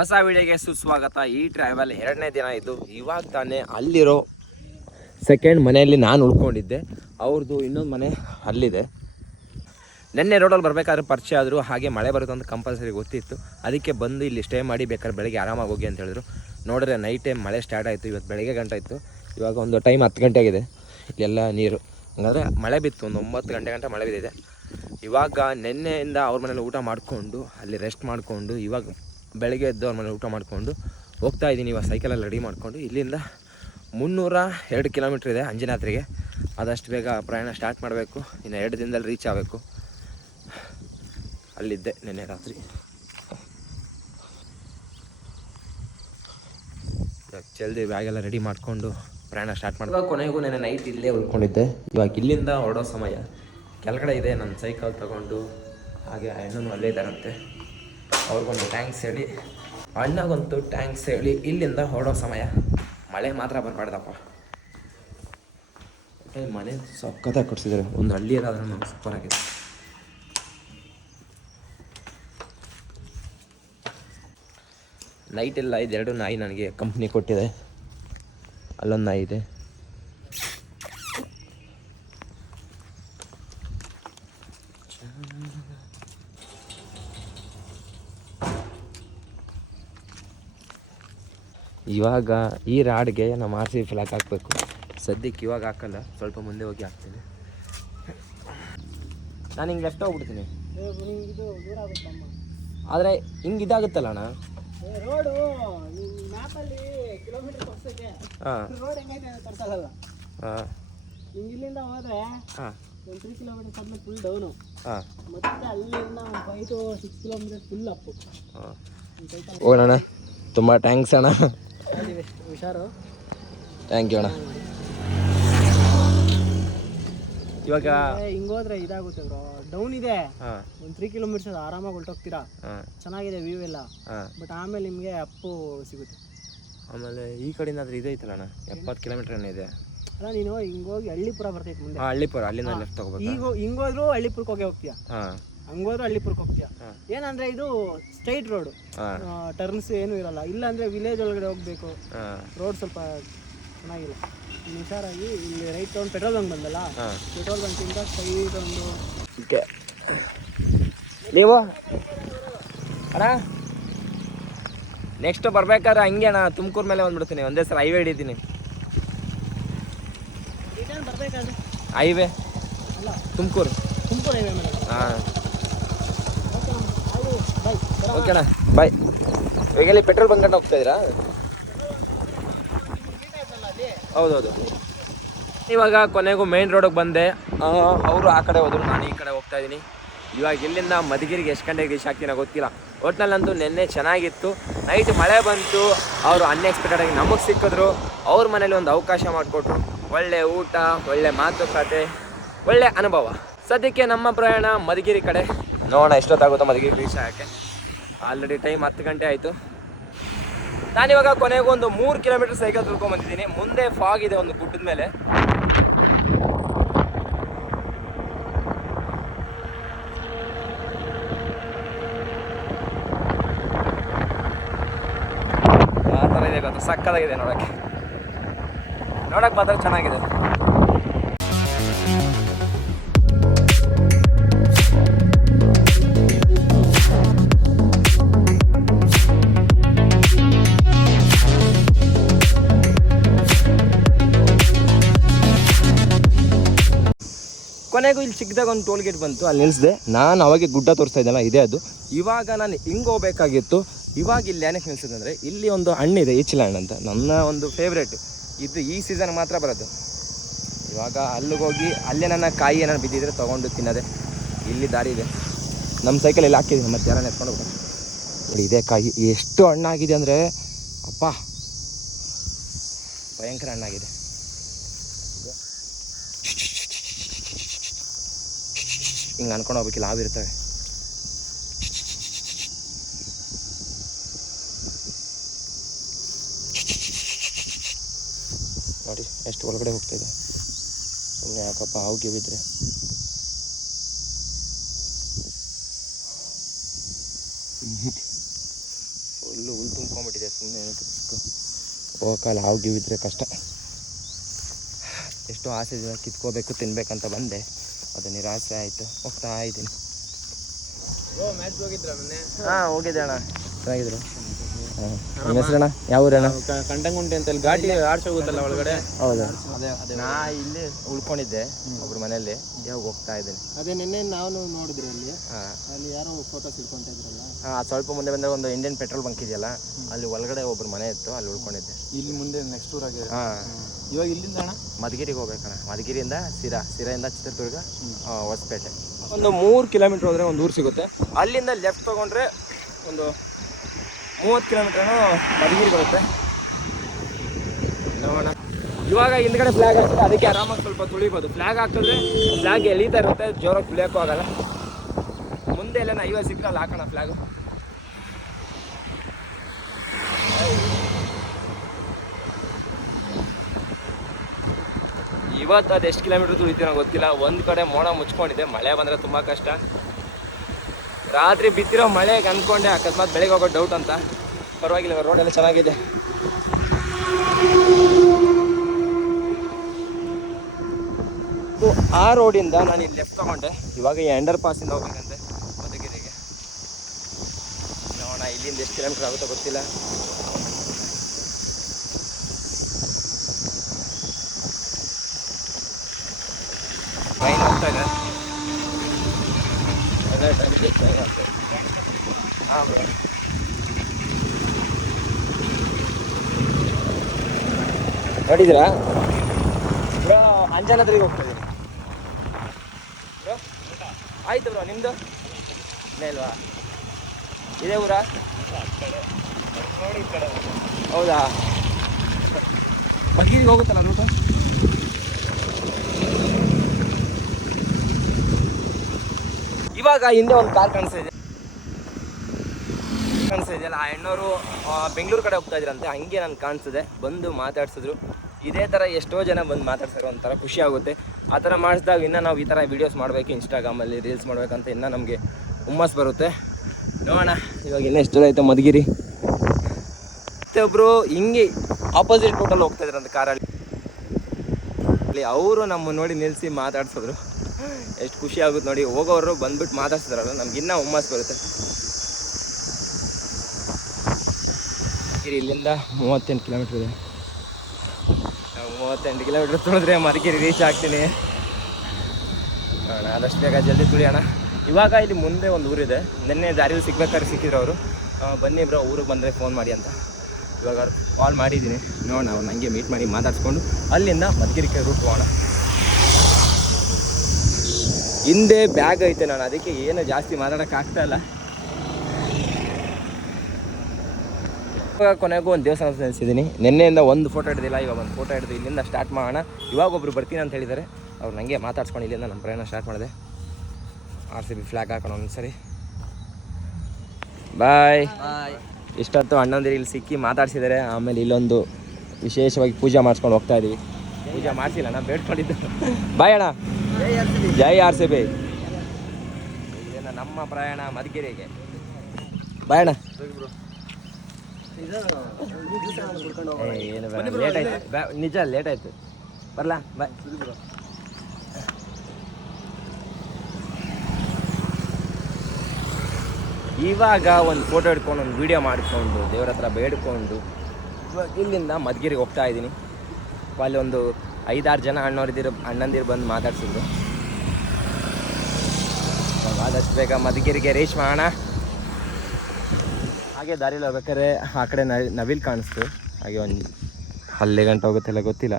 ಹೊಸ ವಿಡಿಯೋಗೆ ಸುಸ್ವಾಗತ. ಈ ಟ್ರಾವೆಲ್ ಎರಡನೇ ದಿನ ಇದ್ದು ಇವಾಗ ತಾನೇ ಅಲ್ಲಿರೋ ಸೆಕೆಂಡ್ ಮನೆಯಲ್ಲಿ ನಾನು ಉಳ್ಕೊಂಡಿದ್ದೆ. ಅವ್ರದ್ದು ಇನ್ನೊಂದು ಮನೆ ಅಲ್ಲಿದೆ. ನೆನ್ನೆ ರೋಡಲ್ಲಿ ಬರಬೇಕಾದ್ರೆ ಪರಿಚಯ ಆದರೂ. ಹಾಗೆ ಮಳೆ ಬರುತ್ತೆ ಅಂತ ಕಂಪಲ್ಸರಿ ಗೊತ್ತಿತ್ತು. ಅದಕ್ಕೆ ಬಂದು ಇಲ್ಲಿ ಸ್ಟೇ ಮಾಡಿ, ಬೇಕಾದ್ರೆ ಬೆಳಗ್ಗೆ ಆರಾಮಾಗಿ ಹೋಗಿ ಅಂತ ಹೇಳಿದ್ರು. ನೋಡಿದ್ರೆ ನೈಟ್ ಟೈಮ್ ಮಳೆ ಸ್ಟಾರ್ಟ್ ಆಯಿತು. ಇವತ್ತು ಬೆಳಗ್ಗೆ ಗಂಟೆ ಇತ್ತು ಇವಾಗ ಒಂದು ಟೈಮ್ ಹತ್ತು ಗಂಟೆ ಆಗಿದೆ. ಇಲ್ಲೆಲ್ಲ ನೀರು. ಹಂಗಾದ್ರೆ ಮಳೆ ಬಿತ್ತು. ಒಂದು ಒಂಬತ್ತು ಗಂಟೆ ಗಂಟೆ ಮಳೆ ಬಿದ್ದಿದೆ. ಇವಾಗ ನೆನ್ನೆಯಿಂದ ಅವ್ರ ಮನೇಲಿ ಊಟ ಮಾಡಿಕೊಂಡು, ಅಲ್ಲಿ ರೆಸ್ಟ್ ಮಾಡಿಕೊಂಡು, ಇವಾಗ ಬೆಳಗ್ಗೆ ಎದ್ದು ಅವ್ರ ಮನೇಲಿ ಊಟ ಮಾಡಿಕೊಂಡು ಹೋಗ್ತಾ ಇದ್ದೀನಿ. ಇವಾಗ ಸೈಕಲಲ್ಲಿ ರೆಡಿ ಮಾಡಿಕೊಂಡು ಇಲ್ಲಿಂದ ಮುನ್ನೂರ ಎರಡು ಕಿಲೋಮೀಟ್ರ್ ಇದೆ ಅಂಜನಾದ್ರಿಗೆ. ಆದಷ್ಟು ಬೇಗ ಪ್ರಯಾಣ ಸ್ಟಾರ್ಟ್ ಮಾಡಬೇಕು. ಇನ್ನು ಎರಡು ದಿನದಲ್ಲಿ ರೀಚ್ ಆಗಬೇಕು. ಅಲ್ಲಿದ್ದೆ ನಿನ್ನೆ ರಾತ್ರಿ. ಜಲ್ದಿ ಬ್ಯಾಗೆಲ್ಲ ರೆಡಿ ಮಾಡಿಕೊಂಡು ಪ್ರಯಾಣ ಸ್ಟಾರ್ಟ್ ಮಾಡಿ ಇವಾಗ ಕೊನೆಗೂ ನೆನೆ ನೈಟ್ ಇಲ್ಲೇ ಉಳ್ಕೊಂಡಿದ್ದೆ. ಇವಾಗ ಇಲ್ಲಿಂದ ಹೊರಡೋ ಸಮಯ. ಕೆಳಗಡೆ ಇದೆ. ನನ್ನ ಸೈಕಲ್ ತಗೊಂಡು ಹಾಗೆ ಅಣ್ಣನೂ ಅಲ್ಲೇ ಇದ್ದಾರಂತೆ. ಅವ್ರಿಗೊಂದು ಟ್ಯಾಂಕ್ಸ್ ಹೇಳಿ, ಅಣ್ಣಗೊಂದು ಟ್ಯಾಂಕ್ಸ್ ಹೇಳಿ, ಇಲ್ಲಿಂದ ಹೊರಡೋ ಸಮಯ. ಮಳೆ ಮಾತ್ರ ಬರಬಾರ್ದಪ್ಪ ಮತ್ತೆ ಮನೆ ಸಕ್ಕತ್ತಾಗಿ ಕೊಡ್ಸಿದ್ದಾರೆ ಒಂದು ಹಳ್ಳಿಯಲ್ಲಾದ್ರೂ ನಮ್ಗೆ ಸೂಪರ್ ಆಗಿದೆ. ನೈಟ್ ಎಲ್ಲ ಇದೆರಡು ನಾಯಿ ನನಗೆ ಕಂಪ್ನಿ ಕೊಟ್ಟಿದೆ. ಅಲ್ಲೊಂದು ನಾಯಿ ಇದೆ. ಇವಾಗ ಈ ರಾಡ್ಗೆ ನಮ್ಮ ಆರ್ ಸಿ ಫ್ಲಾಕ್ ಹಾಕಬೇಕು. ಸದ್ಯಕ್ಕೆ ಇವಾಗ ಹಾಕಲ್ಲ ಸ್ವಲ್ಪ ಮುಂದೆ ಹೋಗಿ ಹಾಕ್ತೀನಿ. ನಾನು ಹಿಂಗೆ ಲೆಫ್ಟ್ ಹೋಗ್ಬಿಡ್ತೀನಿ. ಆದರೆ ಹಿಂಗೆ ಇದಾಗುತ್ತಲ್ಲ ಅಣ್ಣ? ಹಾಂ. ಇಲ್ಲಿಂದ ಹೋದ್ರೆ ಹಾಂ. ಒಂದು ತ್ರೀ ಕಿಲೋಮೀಟರ್ಸ್ ಆದ್ಮೇಲೆ ಫುಲ್ ಡೌನು ಹಾಂ. ಮತ್ತೆ ಅಲ್ಲಿಂದ ಒಂದು five to six kilometre full up ಹಾಂ. ಒಂದು ಸೈಕಲ್ ಹೋಗೋಣ ತುಂಬ ಟ್ಯಾಂಕ್ಸ್ ಅಣ್ಣ. ಹುಷಾರು? ಥ್ಯಾಂಕ್ ಯು ಅಣ್ಣ. ಇವಾಗ ಹಿಂಗೆ ಹೋದ್ರೆ ಇದಾಗುತ್ತೆ ಬ್ರೋ ಡೌನ್ ಇದೆ. ಒಂದು ತ್ರೀ ಕಿಲೋಮೀಟರ್ಸ್ ಆರಾಮಾಗಿ ಹೊರಟೋಗ್ತೀರಾ? ಹಾಂ. ಚೆನ್ನಾಗಿದೆ ವ್ಯೂ ಎಲ್ಲ. ಬಟ್ ಆಮೇಲೆ ನಿಮಗೆ ಅಪ್ಪು ಸಿಗುತ್ತೆ. ಆಮೇಲೆ ಈ ಕಡೆಯಿಂದ ಆದ್ರೆ ಇದೈತಲ್ಲ ಅಣ್ಣ? ಎಪ್ಪತ್ತು ಕಿಲೋಮೀಟರ್ ಏನೋ ಇದೆ. ಅಲ್ಲ ನೀನು ಹಿಂಗೋಗಿ ಹೋಗಿ ಹಳ್ಳಿಪುರ ಬರ್ತೈತೆ ಮುಂದೆ. ಹಳ್ಳಿಪುರ. ಅಲ್ಲಿಂದ ಲೆಫ್ಟ್ ತಗೋಬೇಕು? ಈಗ ಹಿಂಗೋದ್ರು ಹಳ್ಳಿಪುರಕ್ಕೆ ಹೋಗಿ ಹೋಗ್ತೀಯಾ? ಹಾಂ. ಹಂಗೋದ್ರು ಹಳ್ಳಿಪುರಕ್ಕೆ ಹೋಗ್ತೀಯ. ಏನಂದ್ರೆ ಇದು ಸ್ಟ್ರೈಟ್ ರೋಡ್. ಟರ್ನ್ಸ್ ಏನು ಇರಲ್ಲ. ಇಲ್ಲಾಂದ್ರೆ ವಿಲೇಜ್ ಒಳಗಡೆ ಹೋಗ್ಬೇಕು. ರೋಡ್ ಸ್ವಲ್ಪ ಚೆನ್ನಾಗಿಲ್ಲ. ನೀನು ಹುಷಾರಾಗಿ ಇಲ್ಲಿ ರೈಟ್ ಒಂದು ಪೆಟ್ರೋಲ್ ಬಂಕ್ ಬಂದಲ್ಲ? ಪೆಟ್ರೋಲ್ ಬಂಕಿಂದ ಸೈಡ್ ಒಂದು. ನೀವು? ಅಣ್ಣ? ನೆಕ್ಸ್ಟ್ ಬರ್ಬೇಕಾದ್ರೆ ಹಂಗೆ ಅಣ್ಣ ತುಮಕೂರು ಮೇಲೆ ಬಂದ್ಬಿಡ್ತೀನಿ. ಒಂದೇ ಸಲ ಹೈವೇ ಹಿಡಿತೀನಿ. ಬರಬೇಕಾದ್ರೆ? ಹೈವೇ ತುಮಕೂರು. ತುಮಕೂರು ಹೈವೇ ಮೇಲೆ. ಹಾಂ. ಬೈ ಓಕೆ ಅಣ್ಣ ಬಾಯ್ ಇವಾಗ ಎಲ್ಲಿ ಪೆಟ್ರೋಲ್ ಬಂಕ್ ಕಂಡು ಹೋಗ್ತಾ ಇದ್ದೀರಾ? ಹೌದೌದು. ಇವಾಗ ಕೊನೆಗೂ ಮೇನ್ ರೋಡಿಗೆ ಬಂದೆ. ಅವರು ಆ ಕಡೆ ಹೋದ್ರು ನಾನು ಈ ಕಡೆ ಹೋಗ್ತಾ ಇದ್ದೀನಿ. ಇವಾಗ ಇಲ್ಲಿಂದ ಮಧುಗಿರಿಗೆ ಎಷ್ಟು ಗಂಟೆಗೆ ರೀಚ್ ಆಗ್ತೀನೋ ಗೊತ್ತಿಲ್ಲ. ಒಟ್ನಲ್ಲಂತೂ ನಿನ್ನೆ ಚೆನ್ನಾಗಿತ್ತು. ನೈಟ್ ಮಳೆ ಬಂತು. ಅವರು ಅನ್ಎಕ್ಸ್ಪೆಕ್ಟೆಡ್ ಆಗಿ ನಮಗೆ ಸಿಕ್ಕಿದ್ರು. ಅವ್ರ ಮನೇಲಿ ಒಂದು ಅವಕಾಶ ಮಾಡಿಕೊಟ್ರು. ಒಳ್ಳೆ ಊಟ ಒಳ್ಳೆ ಮಾತುಕತೆ ಒಳ್ಳೆ ಅನುಭವ. ಸದ್ಯಕ್ಕೆ ನಮ್ಮ ಪ್ರಯಾಣ ಮಧುಗಿರಿ ಕಡೆ. ನೋಡೋಣ ಎಷ್ಟೊತ್ತಾಗುತ್ತೋ ಮಧುಗಿರಿ ರೀಚ್ ಆಗಕ್ಕೆ. ಆಲ್ರೆಡಿ ಟೈಮ್ ಹತ್ತು ಗಂಟೆ ಆಯಿತು. ನಾನಿವಾಗ ಕೊನೆಗೂ ಒಂದು ಮೂರು ಕಿಲೋಮೀಟರ್ ಸೈಕಲ್ ಬಂದಿದ್ದೀನಿ. ಮುಂದೆ ಫಾಗ್ ಇದೆ ಒಂದು ಗುಡ್ಡದ ಮೇಲೆ. ಆ ಥರ ಇದೆ ಸಕ್ಕದಾಗಿದೆ ನೋಡಕ್ಕೆ. ನೋಡಕ್ಕೆ ಮಾತ್ರ ಚೆನ್ನಾಗಿದೆ. ಕೊನೆಗೂ ಇಲ್ಲಿ ಚಿಕ್ಕದಾಗ ಒಂದು ಟೋಲ್ ಗೇಟ್ ಬಂತು, ಅಲ್ಲಿ ನಿಲ್ಲಿಸಿದೆ ನಾನು ಅವಾಗೆ ಗುಡ್ಡ ತೋರಿಸ್ತಾ ಇದ್ದಲ್ಲ ಇದೇ ಅದು. ಇವಾಗ ನಾನು ಹಿಂಗೆ ಹೋಗ್ಬೇಕಾಗಿತ್ತು, ಇವಾಗ ಇಲ್ಲಿ ಏನಕ್ಕೆ ನಿಲ್ಸಿದೆ ಇಲ್ಲಿ ಒಂದು ಹಣ್ಣಿದೆ, ಈಚಿಲ ಹಣ್ಣು ಅಂತ. ನನ್ನ ಒಂದು ಫೇವ್ರೇಟ್ ಇದು ಈ ಸೀಸನ್ ಮಾತ್ರ ಬರೋದು. ಇವಾಗ ಅಲ್ಲಿಗೆ ಹೋಗಿ, ಅಲ್ಲೇ ನನ್ನ ಕಾಯಿ ಏನಾರು ಬಿದ್ದಿದ್ರೆ ತೊಗೊಂಡು ತಿನ್ನೋದೆ. ಇಲ್ಲಿ ದಾರಿ ಇದೆ. ನಮ್ಮ ಸೈಕಲ್ ಇಲ್ಲಿ ಹಾಕಿದ್ದೀನಿ ಮತ್ತೆ ಯಾರನ್ನ ಎತ್ಕೊಂಡು ಹೋಗ್ಬೋದು ಇದೇ ಕಾಯಿ. ಎಷ್ಟು ಹಣ್ಣಾಗಿದೆ ಅಂದರೆ, ಅಪ್ಪ, ಭಯಂಕರ ಹಣ್ಣಾಗಿದೆ. ಹಿಂಗೆ ಅನ್ಕೊಂಡು ಹೋಗ್ಬೇಕಿಲ್ಲ ಆವಿರ್ತವೆ ನೋಡಿ, ಎಷ್ಟು ಒಳಗಡೆ ಹೋಗ್ತಿದೆ ಇದೆ. ಸುಮ್ಮನೆ ಯಾಕಪ್ಪ ಹಾವಿಗೆ ಬಿದ್ದರೆ ಹುಲ್ಲು ಹುಲ್ಲು ತುಂಬ್ಕೊಂಬಿಟ್ಟಿದೆ ಸುಮ್ಮನೆ ಹೋಗಲ್ಲ ಹಾವು ಗಿವ್ ಇದ್ರೆ ಕಷ್ಟ. ಎಷ್ಟು ಆಸೆ ಕಿತ್ಕೋಬೇಕು ತಿನ್ನಬೇಕಂತ ಬಂದೆ. ಅದು ನಿರಾಸೆ ಆಯಿತು. ಹೋಗ್ತಾ ಇದ್ದೀನಿ. ಹಾಂ ಹೋಗಿದ್ದೆ ಅಣ್ಣ. ಚೆನ್ನಾಗಿದ್ರು ನಿಮ್ಮ ಹೆಸರಣ್ಣ? ಯಾವ ಊರಣ್ಣ? ಕಂಟಂಗುಂಟೆ ಅಂತ ಇಲ್ಲಿ ಘಾಟಿ ಆಡ್ಸ್ ಹೋಗುತ್ತಲ್ಲ ಒಳಗಡೆ? ಹೌದಾ. ಅದೇ ಅದೇ. ನಾ ಇಲ್ಲಿ ಉಳ್ಕೊಂಡಿದ್ದೆ ಒಬ್ರ ಮನೆಯಲ್ಲಿ. ಯಾವಾಗ ಹೋಗ್ತಾ ಇದ್ದೀನಿ. ಅದೇ ನಿನ್ನೆ ನಾವು ನೋಡಿದ್ರಿ ಅಲ್ಲಿ. ಅಲ್ಲಿ ಯಾರೋ ಫೋಟೋಸ್ ಇಟ್ಕೊಂತ ಇದ್ರಲ್ಲ. ಹಾಂ ಸ್ವಲ್ಪ ಮುಂದೆ ಬಂದಾಗ ಒಂದು ಇಂಡಿಯನ್ ಪೆಟ್ರೋಲ್ ಬಂಕ್ ಇದೆಯಲ್ಲ ಅಲ್ಲಿ ಒಳಗಡೆ ಒಬ್ರ ಮನೆ ಇತ್ತು ಅಲ್ಲಿ ಉಳ್ಕೊಂಡಿದ್ದೆ. ಇಲ್ಲಿ ಮುಂದೆ ನೆಕ್ಸ್ಟ್ ಊರಾಗೆ? ಹಾಂ. ಇವಾಗ ಇಲ್ಲಿಂದ ಅಣ್ಣ? ಮಧುಗಿರಿಗೆ ಹೋಗ್ಬೇಕಣ್ಣ. ಮಧುಗಿರಿಯಿಂದ ಸಿರಾ ಸಿರಾಯಿಂದ ಚಿತ್ರದುರ್ಗ ಆ, ಹೊಸಪೇಟೆ. ಒಂದು ಮೂರು ಕಿಲೋಮೀಟ್ರ್ ಹೋದರೆ ಒಂದು ಊರು ಸಿಗುತ್ತೆ. ಅಲ್ಲಿಂದ ಲೆಫ್ಟ್ ತೊಗೊಂಡ್ರೆ ಒಂದು ಮೂವತ್ತು ಕಿಲೋಮೀಟ್ರನು ಮಧುಗಿರಿ ಬರುತ್ತೆ. ನೋಡೋಣ. ಇವಾಗ ಹಿಂದ್ಗಡೆ ಫ್ಲಾಗ್ ಹಾಕಿದ್ರೆ ಅದಕ್ಕೆ ಆರಾಮಾಗಿ ಸ್ವಲ್ಪ ತುಳಿಬೋದು. ಫ್ಲಾಗ್ ಹಾಕಿದ್ರೆ ಫ್ಲಾಗ್ ಎಳೀತಾ ಇರುತ್ತೆ ಜೋರಾಗಿ ತುಳಿಯೋಕ್ಕೂ ಆಗಲ್ಲ. ಮುಂದೆ ಎಲ್ಲ ಐವತ್ತು ಸಿಕ್ಕರೆ ಅಲ್ಲಿ ಹಾಕೋಣ ಫ್ಲಾಗು ಇವತ್ತು ಅದು ಎಷ್ಟು ಕಿಲೋಮೀಟ್ರ್ ತುಳಿತೀನೋ ಗೊತ್ತಿಲ್ಲ. ಒಂದು ಕಡೆ ಮೋಡ ಮುಚ್ಕೊಂಡಿದೆ. ಮಳೆ ಬಂದರೆ ತುಂಬ ಕಷ್ಟ. ರಾತ್ರಿ ಬಿದ್ದಿರೋ ಮಳೆಗೆ ಅಂದ್ಕೊಂಡೆ ಅಕಸ್ಮಾತ್ ಬೆಳಿಗ್ಗೆ ಹೋಗೋ ಡೌಟ್ ಅಂತ. ಪರವಾಗಿಲ್ಲ ರೋಡೆಲ್ಲ ಚೆನ್ನಾಗಿದೆ. ಆ ರೋಡಿಂದ ನಾನು ಇಲ್ಲಿ ಲೆಫ್ಟ್ ತಗೊಂಡೆ. ಇವಾಗ ಈ ಅಂಡರ್ ಪಾಸಿಂದ ಹೋಗ್ಬೇಕಂತೆ. ಮಧುಗಿರಿಗೆ. ನೋಡೋಣ, ಇಲ್ಲಿಂದ ಎಷ್ಟು ಕಿಲೋಮೀಟ್ರ್ ಆಗುತ್ತೋ ಗೊತ್ತಿಲ್ಲ. ಹೋಗ್ತಾ ಇದೆ ಹಾಂ ಬ್ರೋ ನೋಡಿದ್ದೀರಾ ಬ್ರೋ ಅಂಜನಾದ್ರಿಗೆ ಹೋಗ್ತಾ ಇದ್ದೀನಿ. ಬ್ರೋ, ಆಯ್ತು ಬ್ರೋ ನಿಮ್ಮದು ಇಲ್ವಾ? ಇದೇ ಊರಾ? ಹೌದಾ? ಬಗೀರಿಗೆ ಹೋಗುತ್ತಲ್ಲ ನೋಟ? ಇವಾಗ ಹಿಂದೆ ಒಂದು ಕಾರ್ ಕಾಣಿಸ್ತಾ ಇದೆ. ಕಾಣಿಸ್ತಾ ಇದೆಯಲ್ಲ ಆ ಹೆಣ್ಣವರು ಬೆಂಗಳೂರು ಕಡೆ ಹೋಗ್ತಾ ಇದ್ರಂತೆ, ಹಂಗೆ ನಾನು ಕಾಣಿಸಿದೆ ಬಂದು ಮಾತಾಡ್ಸಿದ್ರು. ಇದೇ ಥರ ಎಷ್ಟೋ ಜನ ಬಂದು ಮಾತಾಡ್ಸೋರು ಒಂಥರ ಖುಷಿ ಆಗುತ್ತೆ. ಆ ಥರ ಮಾಡಿಸಿದಾಗ ಇನ್ನೂ ನಾವು ಈ ಥರ ವೀಡಿಯೋಸ್ ಮಾಡಬೇಕು ಇನ್ಸ್ಟಾಗ್ರಾಮಲ್ಲಿ ರೀಲ್ಸ್ ಮಾಡಬೇಕಂತ ಇನ್ನೂ ನಮಗೆ ಹುಮ್ಮಸ್ ಬರುತ್ತೆ. ನೋಡೋಣ, ಇವಾಗ ಇನ್ನೂ ಎಷ್ಟು ದೂರ ಆಯಿತು ಮಧುಗಿರಿ. ಮತ್ತೆ ಒಬ್ಬರು ಹಿಂಗೆ ಆಪೋಸಿಟ್ ರೂಟಲ್ಲಿ ಹೋಗ್ತಾ ಇದ್ರಂತೆ ಕಾರಲ್ಲಿ. ಅವರು ನಮ್ಮ ನೋಡಿ ನಿಲ್ಲಿಸಿ ಮಾತಾಡ್ಸಿದ್ರು. ಎಷ್ಟು ಖುಷಿ ಆಗುತ್ತೆ ನೋಡಿ. ಹೋಗೋರು ಬಂದ್ಬಿಟ್ಟು ಮಾತಾಡ್ಸಿದ್ರಲ್ಲ, ನಮ್ಗೆ ಇನ್ನೂ ಹುಮ್ಮಸ್ ಬರುತ್ತೆ. ಮಧುಗಿರಿ ಇಲ್ಲಿಂದ ಮೂವತ್ತೆಂಟು ಕಿಲೋಮೀಟ್ರ್ ಇದೆ. ಮೂವತ್ತೆಂಟು ಕಿಲೋಮೀಟರ್ ತುಳಿದ್ರೆ ಮಧುಗಿರಿ ರೀಚ್ ಆಗ್ತೀನಿ. ಆದಷ್ಟು ಬೇಗ ಜಲ್ದಿ ತುಳಿಯೋಣ. ಇವಾಗ ಇಲ್ಲಿ ಮುಂದೆ ಒಂದು ಊರಿದೆ. ನಿನ್ನೆ ದಾರಿಯಲ್ಲಿ ಸಿಗ್ಬೇಕಾದ್ರೆ ಸಿಕ್ಕಿದ್ರು ಅವರು. ಬನ್ನಿ ಬ್ರೋ, ಊರಿಗೆ ಬಂದರೆ ಫೋನ್ ಮಾಡಿ ಅಂತ. ಇವಾಗ ಕಾಲ್ ಮಾಡಿದ್ದೀನಿ. ನೋಡೋಣ, ಅವ್ರು ನನಗೆ ಮೀಟ್ ಮಾಡಿ ಮಾತಾಡಿಸ್ಕೊಂಡು ಅಲ್ಲಿಂದ ಮಧುಗಿರಿಗೆ ರೂಟ್ ಹೋಗೋಣ. ಹಿಂದೆ ಬ್ಯಾಗ್ ಐತೆ ನಾನು ಅದಕ್ಕೆ ಏನು ಜಾಸ್ತಿ ಮಾತಾಡೋಕ್ಕಾಗ್ತಾ ಆಗ್ತಾ ಇಲ್ಲ ಇವಾಗ ಕೊನೆಗೂ ಒಂದು ದೇವಸ್ಥಾನ ನೆನೆಸಿದ್ದೀನಿ ನಿನ್ನೆಯಿಂದ ಒಂದು ಫೋಟೋ ಹಿಡ್ದಿಲ್ಲ ಇವಾಗ ಒಂದು ಫೋಟೋ ಹಿಡಿದು ಇಲ್ಲಿಂದ ಸ್ಟಾರ್ಟ್ ಮಾಡೋಣ. ಇವಾಗ ಒಬ್ರು ಬರ್ತೀನಿ ಅಂತ ಹೇಳಿದ್ದಾರೆ. ಅವ್ರು ನನಗೆ ಮಾತಾಡ್ಸ್ಕೊಂಡು ಇಲ್ಲಿಂದ ನಮ್ಮ ಪ್ರಯಾಣ ಸ್ಟಾರ್ಟ್ ಮಾಡಿದೆ. ಆರ್ ಸಿ ಬಿ ಫ್ಲಾಗ್ ಹಾಕೋಣ ಒಂದ್ಸರಿ. ಬಾಯ್ ಇಷ್ಟೊತ್ತು ಅಣ್ಣಂದಿರು ಇಲ್ಲಿ ಸಿಕ್ಕಿ ಮಾತಾಡ್ಸಿದ್ದಾರೆ. ಆಮೇಲೆ ಇಲ್ಲೊಂದು ವಿಶೇಷವಾಗಿ ಪೂಜೆ ಮಾಡಿಸ್ಕೊಂಡು ಹೋಗ್ತಾ ಇದೀವಿ. ಪೂಜೆ ಮಾಡಿಸಿಲ್ಲ ನಾನು ಬೇಡ್ಕೊಂಡಿದ್ದು. ಬಾಯ್ ಅಣ್ಣ. ಜೈ ಆರ್ ಸಿ ಬಿ. ನಮ್ಮ ಪ್ರಯಾಣ ಮಧುಗಿರಿಗೆ. ಬಾಯ್ ಅಣ್ಣ. ಏನು ಲೇಟ್ ಆಯ್ತು. ನಿಜ ಲೇಟ್ ಆಯ್ತು. ಬರ್ಲ ಬಾಯ್ ಇವಾಗ ಒಂದು ಫೋಟೋ ಹಿಡ್ಕೊಂಡು ಒಂದು ವಿಡಿಯೋ ಮಾಡಿಕೊಂಡು ದೇವ್ರ ಹತ್ರ ಬೇಡ್ಕೊಂಡು ಇಲ್ಲಿಂದ ಮಧುಗಿರಿಗೆ ಹೋಗ್ತಾ ಇದ್ದೀನಿ ಅಲ್ಲಿ ಒಂದು ಐದಾರು ಜನ ಅಣ್ಣವ್ರಿದ್ದೀರು, ಅಣ್ಣಂದಿರು ಬಂದು ಮಾತಾಡ್ಸಿದ್ರು. ಆದಷ್ಟು ಬೇಗ ಮಧುಗಿರಿಗೆ ರೀಚ್ ಮಾಡೋಣ ಹಾಗೆ ದಾರಿಲಿ ಹೋಗ್ಬೇಕಾದ್ರೆ ಆ ಕಡೆ ನವಿ, ನವಿಲ್ ಕಾಣಿಸ್ತು. ಹಾಗೆ ಒಂದು ಅಲ್ಲಿ ಗಂಟೆ ಹೋಗುತ್ತೆಲ್ಲ ಗೊತ್ತಿಲ್ಲ.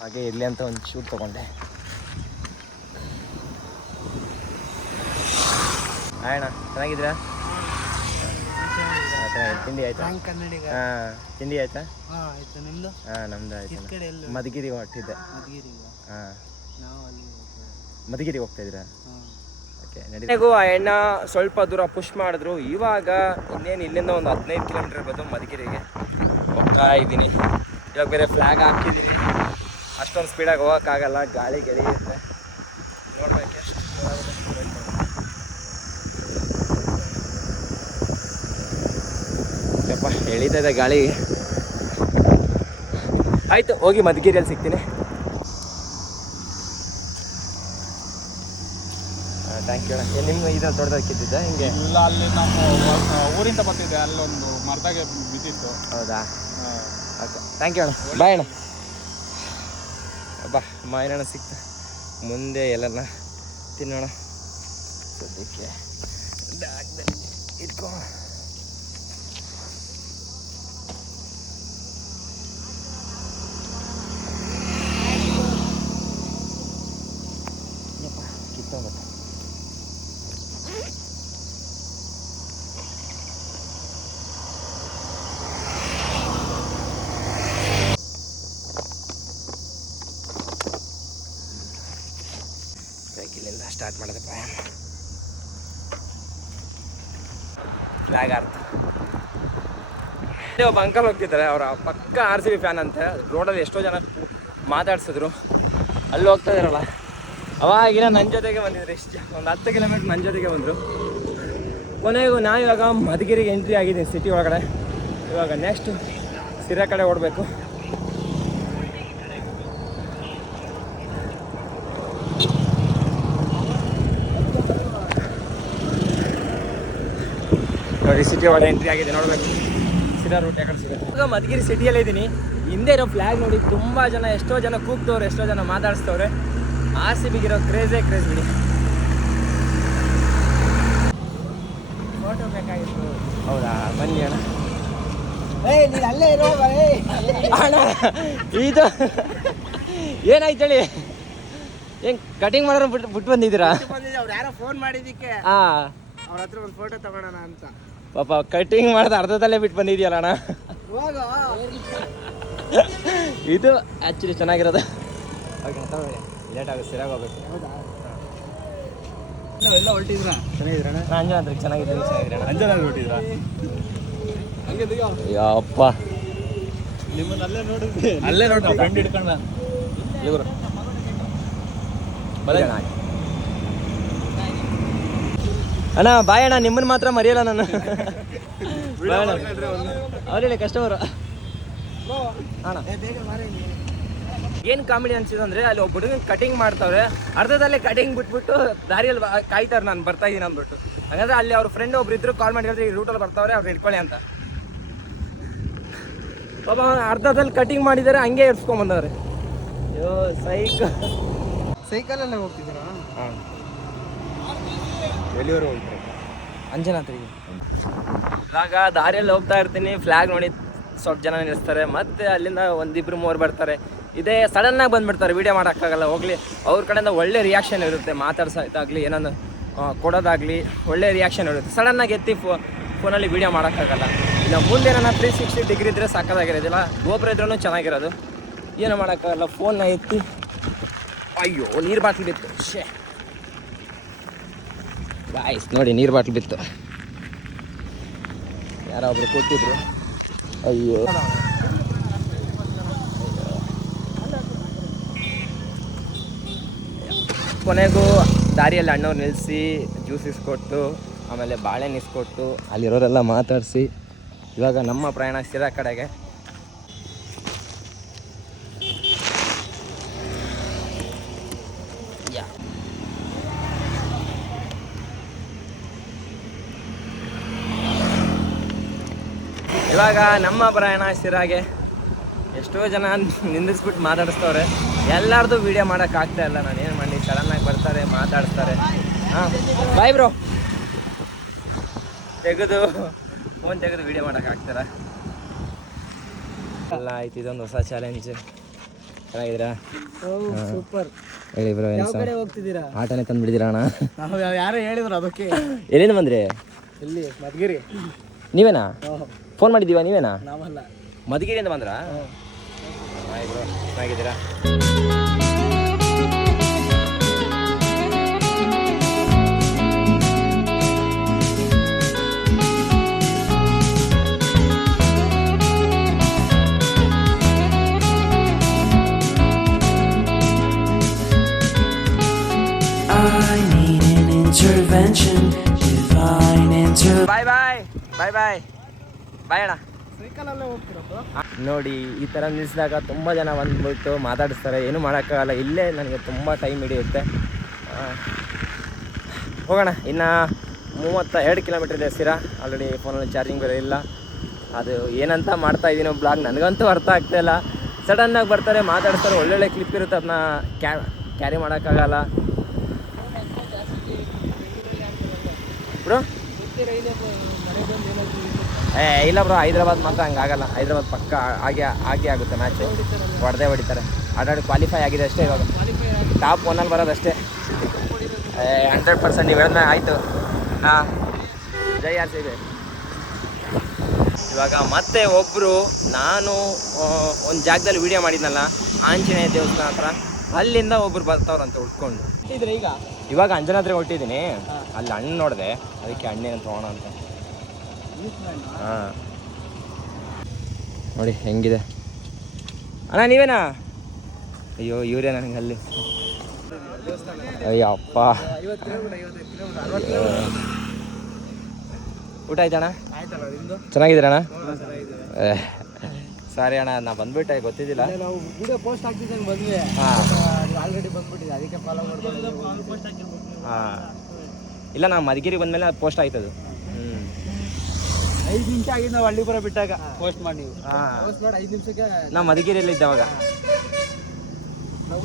ಹಾಗೆ ಇರಲಿ ಅಂತ ಒಂದು ಶೂಟ್ ತೊಗೊಂಡೆ. ಆಯಣ್ಣ ಚೆನ್ನಾಗಿದ್ದೀರಾ? ಹಾ, ಚೆನ್ನಾಗಿದೆ. ತಿಂಡಿ ಆಯ್ತಾ? ಹಾಂ ತಿಂಡಿ ಆಯ್ತಾ? ಹಾಂ ನಮ್ದು? ಆಯ್ತು. ಮಧುಗಿರಿ ಹೊಟ್ಟಿದ್ದೆ ಹಾಂ. ಮಧುಗಿರಿ ಹೋಗ್ತಾ ಇದ್ದೀರಾ? ನನಗೂ ಆ ಎಣ್ಣ ಸ್ವಲ್ಪ ದೂರ ಪುಷ್ ಮಾಡಿದ್ರು. ಇವಾಗ ಇನ್ನೇನು ಇಲ್ಲಿಂದ ಒಂದು ಹದಿನೈದು ಕಿಲೋಮೀಟರ್ ಇರ್ಬೋದು ಮಧುಗಿರಿಗೆ. ಹೋಗ್ತಾ ಇದ್ದೀನಿ. ಇವಾಗ ಬೇರೆ ಫ್ಲಾಗ್ ಹಾಕಿದ್ದೀನಿ ಅಷ್ಟೊಂದು ಸ್ಪೀಡಾಗಿ ಹೋಗೋಕ್ಕಾಗಲ್ಲ. ಗಾಳಿ ಗೆಳಿ ಇರುತ್ತೆ ನೋಡ್ಬೇಕು ಎಷ್ಟು ಯಪ್ಪ ಎಳೀತಾ ಗಾಳಿ. ಆಯ್ತು ಹೋಗಿ ಮಧುಗಿರಿಯಲ್ಲಿ ಸಿಗ್ತೀನಿ. ಥ್ಯಾಂಕ್ ಯು ಅಣ್ಣ. ನಿಮ್ಮ ಇದು ದೊಡ್ಡದಕ್ಕಿದ್ದಿದ್ದ ಹಿಂಗೆ? ಇಲ್ಲ ಅಲ್ಲಿ ನಮ್ಮ ಊರಿಂದ ಬರ್ತಿದ್ದೆ ಅಲ್ಲೊಂದು ಮರದಾಗೆ ಬಿದ್ದಿತ್ತು. ಹೌದಾ? ಓಕೆ ಥ್ಯಾಂಕ್ ಯು ಅಣ್ಣ. ಬಾಯ್ ಅಣ್ಣ. ಬಾ ಮಾಯಣ್ಣ ಸಿಕ್ತ. ಮುಂದೆ ಎಲ್ಲನ ತಿನ್ನೋಣ. ಸದ್ಯಕ್ಕೆ ಇಟ್ಕೋ ಯಪ್ಪ, ಕಿತ್ತೋಗುತ್ತೆ ಇಲ್ಲಿಂದ ಸ್ಟಾರ್ಟ್ ಮಾಡಿದೆ ಪ್ರಯಾಣ ಆರ್ತ ಒಬ್ಬ ಅಂಕಲ್ ಹೋಗ್ತಿದ್ದಾರೆ, ಅವರ ಪಕ್ಕ ಆರ್ ಸಿ ಬಿ ಫ್ಯಾನ್ ಅಂತೆ. ರೋಡಲ್ಲಿ ಎಷ್ಟೋ ಜನ ಮಾತಾಡ್ಸಿದ್ರು. ಅಲ್ಲಿ ಹೋಗ್ತಾ ಇದಾರಲ್ಲ ಅವಾಗಿನ ನನ್ನ ಜೊತೆಗೆ ಬಂದಿದ್ರು ಎಷ್ಟು ಒಂದು ಹತ್ತು ಕಿಲೋಮೀಟ್ರ್ ನನ್ನ ಜೊತೆಗೆ ಬಂದರು. ಕೊನೆಗೂ ನಾನು ಇವಾಗ ಮಧುಗಿರಿಗೆ ಎಂಟ್ರಿ ಆಗಿದ್ದೀನಿ ಸಿಟಿ ಒಳಗಡೆ. ಇವಾಗ ನೆಕ್ಸ್ಟ್ ಸಿರಾ ಕಡೆ ಓಡಬೇಕು. ನೋಡಿ ಸಿಟಿ ಒಳಗೆ ಎಂಟ್ರಿ ಆಗಿದೆ ನೋಡಬೇಕು. ಸಿರಾ ರೂಟ್ ಯಾಕಡೆ ಸಿಗುತ್ತೆ ಇವಾಗ ಮಧುಗಿರಿ ಸಿಟಿಯಲ್ಲೇ ಇದ್ದೀನಿ ಹಿಂದೆ ಇರೋ ಫ್ಲಾಗ್ ನೋಡಿ ತುಂಬ ಜನ ಎಷ್ಟೋ ಜನ ಕೂಗ್ತವ್ರೆ ಎಷ್ಟೋ ಜನ ಮಾತಾಡಿಸ್ತವ್ರೆ. ಆ ಸಿ ಬಿಗಿರೋ ಕ್ರೇಜೇ ಕ್ರೇಜ್ ಬಿಡಿ. ಫೋಟೋ ಬೇಕಾಗಿತ್ತು. ಹೌದಾ? ಬನ್ನಿ ಅಣ್ಣ. ಅಲ್ಲೇ ಇರೋ ಅಣ್ಣ ಇದು ಏನಾಯ್ತು ಹೇಳಿ? ಹೆಂಗ್ ಕಟಿಂಗ್ ಮಾಡೋರು ಬಿಟ್ಟು ಬಿಟ್ಟು ಬಂದಿದ್ದೀರಾ ಬಂದಿದ್ದೆ ಅವ್ರು ಯಾರೋ ಫೋನ್ ಮಾಡಿದ್ದಕ್ಕೆ. ಹಾ ಅವ್ರ ಹತ್ರ ಒಂದು ಫೋಟೋ ತಗೊಳ್ಳೋಣ ಅಂತ. ಪಾಪ ಕಟಿಂಗ್ ಮಾಡಿದ ಅರ್ಧದಲ್ಲೇ ಬಿಟ್ಟು ಬಂದಿದೆಯಲ್ಲ ಅಣ್ಣ. ಇದು ಆ್ಯಕ್ಚುಲಿ ಚೆನ್ನಾಗಿರೋದು. ಲೇಟ್ ಆಗುತ್ತೆ ಸರಿಯಾಗಿ ಹೋಗ್ಬೇಕು. ಚೆನ್ನಾಗಿದ್ರೆ ಎಲ್ಲ ಹೊರಟಿದ್ರ? ಚೆನ್ನಾಗಿದ್ರಣ ಅಂಜನಾದ್ರಿಗೆ ಚೆನ್ನಾಗಿದ್ದೀನಿ. ಚೆನ್ನಾಗಿರೋಣ ಅಂಜನಲ್ಲಿ ಹೊಟ್ಟಿದ್ರಾ ಯಪ್ಪ. ನಿಮ್ಮನ್ನ ಅಲ್ಲೇ ನೋಡಿದ್ವಿ ಅಲ್ಲೇ ನೋಡಿ ಫ್ರೆಂಡ್ ಹಿಡ್ಕೊಂಡ. ಇವರು. ಅಣ್ಣ ಬಾಯ್ ಅಣ್ಣ ನಿಮ್ಮನ್ನ ಮಾತ್ರ ಮರೆಯಲ್ಲ ನಾನು. ಬಾಯ್ ಕಸ್ಟಮರ್ ಅಣ್ಣ. ಏನು ಕಾಮಿಡಿ ಅನ್ಸಿದೆ ಅಂದ್ರೆ ಅಲ್ಲಿ ಒಬ್ಬ ಹುಡುಗನ್ ಕಟಿಂಗ್ ಮಾಡ್ತಾವ್ರೆ. ಅರ್ಧದಲ್ಲೇ ಕಟಿಂಗ್ ಬಿಟ್ಬಿಟ್ಟು ದಾರಿಯಲ್ಲಿ ಕಾಯ್ತಾರೆ ನಾನು ಬರ್ತಾ ಇದೀನಿ ಅಂದ್ಬಿಟ್ಟು. ಹಾಗಾದ್ರೆ ಅಲ್ಲಿ ಅವ್ರ ಫ್ರೆಂಡ್ ಒಬ್ರು ಇದ್ರು ಕಾಲ್ ಮಾಡಿದ್ರೆ ಈ ರೂಟಲ್ಲಿ ಬರ್ತಾವ್ರೆ ಅವ್ರು ಇಟ್ಕೊಳ್ಳಿ ಅಂತ. ಪಾಪ ಅರ್ಧದಲ್ಲಿ ಕಟಿಂಗ್ ಮಾಡಿದ್ದಾರೆ ಹಂಗೆ ಇಡ್ಸ್ಕೊಂಡ್ ಬಂದವ್ರೆ. ಅಯ್ಯೋ ಸೈಕಲ್ ಸೈಕಲಲ್ಲೇ ಹೋಗ್ತಿದ್ದೀರಾ? ಎಲ್ಲಿವರು ಹೋಗ್ತಾರೆ? ಇವಾಗ ದಾರಿಯಲ್ಲಿ ಹೋಗ್ತಾ ಇರ್ತೀನಿ ಫ್ಲಾಗ್ ನೋಡಿ ಸ್ವಲ್ಪ ಜನ ನಿಲ್ಲಿಸ್ತಾರೆ, ಮತ್ತೆ ಅಲ್ಲಿಂದ ಒಂದಿಬ್ರು ಮೂವರು ಬರ್ತಾರೆ. ಇದೇ ಸಡನ್ನಾಗಿ ಬಂದ್ಬಿಡ್ತಾರೆ ವಿಡಿಯೋ ಮಾಡೋಕ್ಕಾಗಲ್ಲ, ಹೋಗ್ಲಿ. ಅವ್ರ ಕಡೆಯಿಂದ ಒಳ್ಳೆ ರಿಯಾಕ್ಷನ್ ಇರುತ್ತೆ, ಮಾತಾಡ್ಸೋದಾಗಲಿ, ಏನನ್ನು ಕೊಡೋದಾಗ್ಲಿ, ಒಳ್ಳೆ ರಿಯಾಕ್ಷನ್ ಇರುತ್ತೆ. ಸಡನ್ನಾಗಿ ಎತ್ತಿ ಫೋ ಫೋನಲ್ಲಿ ವೀಡಿಯೋ ಮಾಡೋಕ್ಕಾಗಲ್ಲ. ಇಲ್ಲ ಮುಂದೆ ಏನಾರ ತ್ರೀ ಸಿಕ್ಸ್ಟಿ ಡಿಗ್ರಿ ಇದ್ದರೆ ಸಾಕಾಗಿರೋದಿಲ್ಲ, ಗೋಪುರ ಇದ್ರೂ ಚೆನ್ನಾಗಿರೋದು. ಏನು ಮಾಡೋಕ್ಕಾಗಲ್ಲ ಫೋನ್ನ ಎತ್ತಿ. ಅಯ್ಯೋ, ನೀರು ಬಾಟ್ಲಿ ಬಿತ್ತು. ಶೇ ಗಾಯ್ಸ್ ನೋಡಿ, ನೀರು ಬಾಟ್ಲು ಬಿತ್ತು. ಯಾರೋ ಒಬ್ರು ಕೊಟ್ಟಿದ್ರು. ಅಯ್ಯೋ. ಕೊನೆಗೂ ದಾರಿಯಲ್ಲಿ ಅಣ್ಣವ್ರು ನಿಲ್ಲಿಸಿ ಜ್ಯೂಸ್ ಇಸ್ಕೊಟ್ಟು ಆಮೇಲೆ ಬಾಳೆಹಣ್ಣು ಇಸ್ಕೊಟ್ಟು, ಅಲ್ಲಿರೋರೆಲ್ಲ ಮಾತಾಡಿಸಿ. ಇವಾಗ ನಮ್ಮ ಪ್ರಯಾಣ ಸಿರಾ ಕಡೆಗೆ. ಇವಾಗ ನಮ್ಮ ಪ್ರಯಾಣ ಸಿರಾಗೆ ಎಷ್ಟೋ ಜನ ನಿಂದಿಸ್ಬಿಟ್ಟು ಮಾತಾಡಿಸ್ತವ್ರೆ. ಎಲ್ಲಾರ್ದು ವಿಡಿಯೋ ಮಾಡೋಕೆ ಆಗ್ತಾ ಇಲ್ಲ. ನಾನು ಏನು ಮಾಡಿ ಸಡನ್ನಾಗಿ ಬರ್ತಾರೆ ಮಾತಾಡಿಸ್ತಾರೆ. ಹಾಂ ಬಾಯ್ ಬ್ರೋ ತೆಗೆದು ಫೋನ್ ತೆಗೆದು ವಿಡಿಯೋ ಮಾಡೋಕೆ ಆಗ್ತಾರ? ಎಲ್ಲ ಆಯ್ತು ಇದೊಂದು ಹೊಸ ಚಾಲೆಂಜ್ ಚೆನ್ನಾಗಿದ್ದೀರಾ? ಸೂಪರ್ ಹೇಳಿ ಬ್ರೋ ಹೋಗ್ತಿದ್ದೀರಾ? ಆಟನೇ ಅಣ್ಣ? ಯಾರೋ ಹೇಳಿದ್ರು ಅದಕ್ಕೆ. ಎಲ್ಲಿಂದ ಬಂದ್ರಿ? ಇಲ್ಲಿ ನೀವೇನಾ? ಫೋನ್ ಮಾಡಿದ್ದೀವ ನೀವೇನಾ? ನಾವಲ್ಲ. ಮಧುಗಿರಿಯಿಂದ ಬಂದ್ರಾ? ಹಾಯ್ ಬ್ರೋ ಚೆನ್ನಾಗಿದ್ದೀರಾ? Bye bye. Bye bye. ನೋಡಿ ಈ ಥರ ನಿಲ್ಸಿದಾಗ ತುಂಬ ಜನ ಬಂದ್ಬಿಟ್ಟು ಮಾತಾಡಿಸ್ತಾರೆ. ಏನೂ ಮಾಡೋಕ್ಕಾಗಲ್ಲ. ಇಲ್ಲೇ ನನಗೆ ತುಂಬ ಟೈಮ್ ಹಿಡಿಯುತ್ತೆ. ಹೋಗೋಣ. ಇನ್ನು ಮೂವತ್ತ ಎರಡು ಕಿಲೋಮೀಟ್ರ್ ಇದೆ ಸಿರಾ ಆಲ್ರೆಡಿ ಫೋನಲ್ಲಿ ಚಾರ್ಜಿಂಗ್ ಬೇರೆ ಇಲ್ಲ. ಅದು ಏನಂತ ಮಾಡ್ತಾ ಇದ್ದೀನೋ ಬ್ಲಾಗ್ ನನಗಂತೂ ಅರ್ಥ ಆಗ್ತಾ ಇಲ್ಲ. ಸಡನ್ನಾಗಿ ಬರ್ತಾರೆ ಮಾತಾಡ್ತಾರೆ ಒಳ್ಳೊಳ್ಳೆ ಕ್ಲಿಪ್ ಇರುತ್ತೆ ಅದನ್ನ ಕ್ಯಾ ಕ್ಯಾರಿ ಮಾಡೋಕ್ಕಾಗಲ್ಲ. ಬ್ರೋ ಏ ಇಲ್ಲ ಬ್ರೋ ಹೈದ್ರಾಬಾದ್ ಮಾತ್ರ ಹಂಗಾಗಲ್ಲ ಆಗಲ್ಲ. ಹೈದ್ರಾಬಾದ್ ಪಕ್ಕ ಹಾಗೆ ಹಾಗೆ ಆಗುತ್ತೆ ಮ್ಯಾಚ್ ಹೊಡೆದೇ ಹೊಡಿತಾರೆ. ಆಟಾಡಿ ಕ್ವಾಲಿಫೈ ಆಗಿದೆ ಅಷ್ಟೇ ಇವಾಗ. ಟಾಪ್ ಒನ್ನಲ್ಲಿ ಬರೋದಷ್ಟೇ ಹಂಡ್ರೆಡ್ ಪರ್ಸೆಂಟ್ ನೀವು ಹೇಳಿದ್ಮೇಲೆ ಆಯಿತು. ಹಾಂ. ಜೈ ಆರ್ ಸಿ ಬಿ. ಇವಾಗ ಮತ್ತೆ ಒಬ್ಬರು ನಾನು ಒಂದು ಜಾಗದಲ್ಲಿ ವಿಡಿಯೋ ಮಾಡಿದ್ನಲ್ಲ ಆಂಜನೇಯ ದೇವಸ್ಥಾನ ಹತ್ರ. ಅಲ್ಲಿಂದ ಒಬ್ರು ಬರ್ತಾವ್ರಂತೆ ಉಟ್ಕೊಂಡು ಇದ್ರೆ ಈಗ? ಇವಾಗ ಅಂಜನಾದ್ರಿ ಹೊಟ್ಟಿದ್ದೀನಿ ಅಲ್ಲಿ ಹಣ್ಣು ನೋಡಿದೆ. ಅದಕ್ಕೆ ಹಣ್ಣೇನು ತೊಗೋಣ ಅಂತ. ನೋಡಿ, ಹೆಂಗಿದೆ? ಅಣ್ಣ, ನೀವೇನಾ? ಅಯ್ಯೋ ಇವರೇ ನನಗೆ ಅಲ್ಲಿ? ಅಯ್ಯೋ. ಅಪ್ಪ ಐವತ್ತು ಕಿಲೋಮೀಟರ್ ಐವತ್ತೈದು ಕಿಲೋಮೀಟರ್ ಊಟ ಆಯ್ತಣ್ಣ ಚೆನ್ನಾಗಿದ್ದೀರಣ್ಣ ಸಾರಿ ಅಣ್ಣ, ನಾ ಬಂದ್ಬಿಟ್ಟೆ, ಗೊತ್ತಿದ್ದಿಲ್ಲ. ಹಾಂ. ಇಲ್ಲ, ನಾ ಮಧುಗಿರಿ ಬಂದಮೇಲೆ ಪೋಸ್ಟ್ ಆಯ್ತದು. ಹ್ಞೂ ಐದು ನಿಮಿಷ ಆಗಿದ್ದು ನಾವು ಹಳ್ಳಿಪುರ ಬಿಟ್ಟಾಗ ಪೋಸ್ಟ್ ಮಾಡಿ ನೀವು. ಪೋಸ್ಟ್ ಮಾಡಿ ಐದು ನಿಮಿಷಕ್ಕೆ ನಾ ಮಧುಗಿರಿಯಲ್ಲಿ ಇದ್ದವಾಗ. ನಾವು